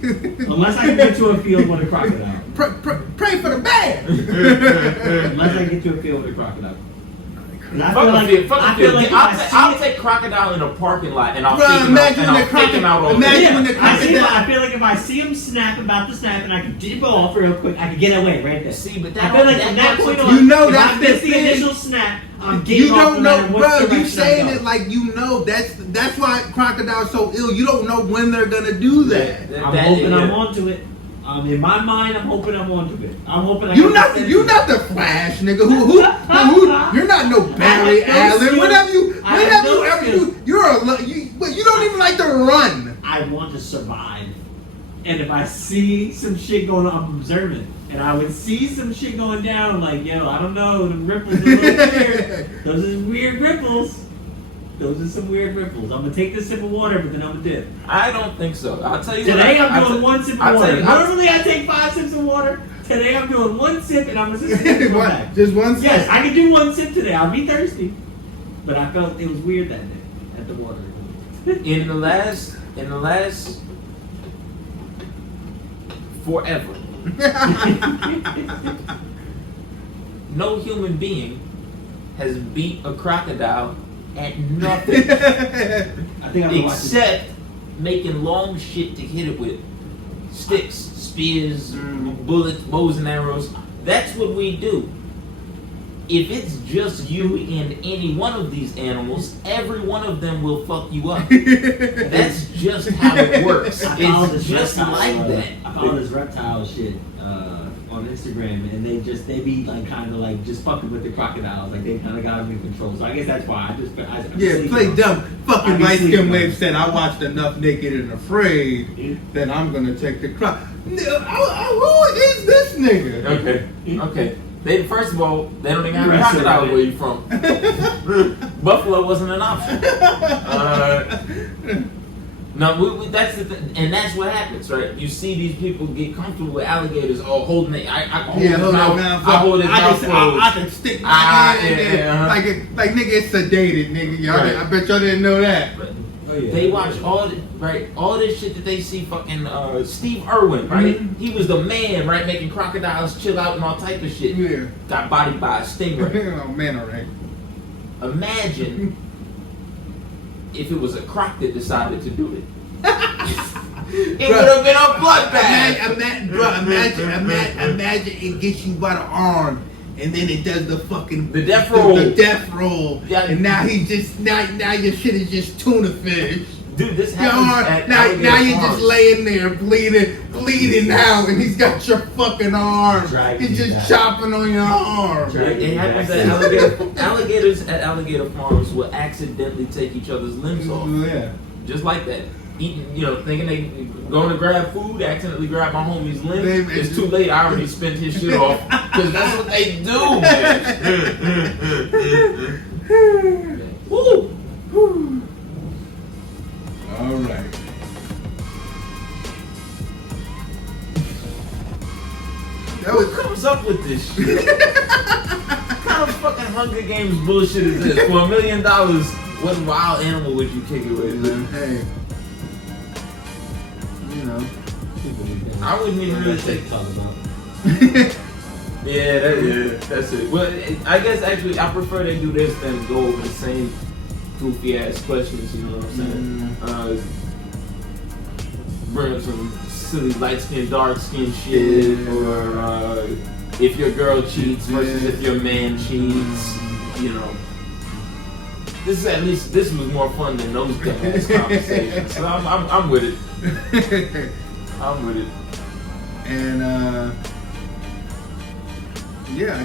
Unless I can get to a field with a crocodile. Pray for the bear. Unless I get to a field with a crocodile. 'Cause I Fuck feel the like, field, fuck the I feel field. like if I'll, I ta- see I'll it- take crocodile in a parking lot and I'll Bruh, take him out, imagine and I'll the take him out crocodile- all imagine day. when the I see crocodile- I feel like if I see him snap about to snap and I can dip off real quick, I can get away right there. See, but I that feel like from that point on, You know if that's I miss the the thing. initial snap, I'm getting You off don't no know, matter what bro. You direction I saying go. it like you know. That's why crocodiles so ill. You don't know when they're gonna do that. I'm hoping I'm onto it. In my mind, I'm hoping I'm onto it. I'm hoping I You get not the you not the Flash, nigga. Who you're not no Barry I have no Allen. Whenever you I have no ever skills. you don't even like to run. I want to survive. And if I see some shit going on, I'm observant. And I would see some shit going down. I'm like, yo, I don't know. The ripples are a little weird. Those are weird ripples. Those are some weird ripples. I'm going to take this sip of water, but then I'm going to dip. I don't think so. I'll tell you. Today what, I'm doing one sip I'll of tell water. you- I'll- Normally I take 5 sips of water. Today I'm doing one sip and I'm going to come back. Just one. Yes, I can do one sip today. I'll be thirsty. But I felt it was weird that day at the water. In the last forever, no human being has beat a crocodile at nothing I think I'm except making long shit to hit it with. Sticks, spears, bullets, bows and arrows. That's what we do. If it's just you and any one of these animals, every one of them will fuck you up. That's just how it works. It's just like that. I follow this reptile shit on Instagram, and they be like kind of like just fucking with the crocodiles. Like they kind of got them in control. So I guess that's why I play dumb. Fucking light skin wave said I watched enough Naked and Afraid that I'm gonna take the croc. Who is this nigga? Okay. They first of all, they don't even have a crocodile where you from. Buffalo wasn't an option. No, that's the thing, and that's what happens, right? You see these people get comfortable with alligators, holding it. I hold his mouth. I hold his mouth closed. I can stick my hand in there. Like nigga, it's sedated, nigga. Y'all, right. I bet y'all didn't know that. Right. They watch all this shit that they see. Fucking Steve Irwin, right? Mm-hmm. He was the man, right, making crocodiles chill out and all type of shit. Yeah. Got bodied by a stingray. Oh man, alright. Imagine if it was a croc that decided to do it. It would have been a bloodbath. Imagine it gets you by the arm. And then it does the death roll. The death roll. Yeah. And now now your shit is just tuna fish. Dude, this happens now you're just laying there bleeding out, and he's got your fucking arm. He's just chopping on your arm. It happens at alligators at alligator farms will accidentally take each other's limbs off. Yeah. Just like that. Eating, thinking they going to grab food, accidentally grab my homie's limb. It's too late. I already spent his shit off because that's what they do, man. Woo. All right. Who comes up with this shit? What kind of fucking Hunger Games bullshit is this? For $1 million, what wild animal would you kick it with? Hey. I wouldn't even really take talk about. That's it. Well, I guess actually I prefer they do this than go over the same goofy ass questions. You know what I'm saying? Bring up some silly light skin, dark skin shit, or if your girl cheats versus if your man cheats. This was more fun than those dumbass conversations. So I'm with it. I'm with it. And I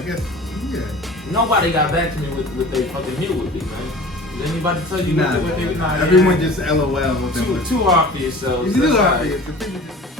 guess nobody got back to me with what they fucking meal would be, man. Did anybody tell you what they would not? Everyone just LOL. Too hard for yourselves. It's too hard for yourself.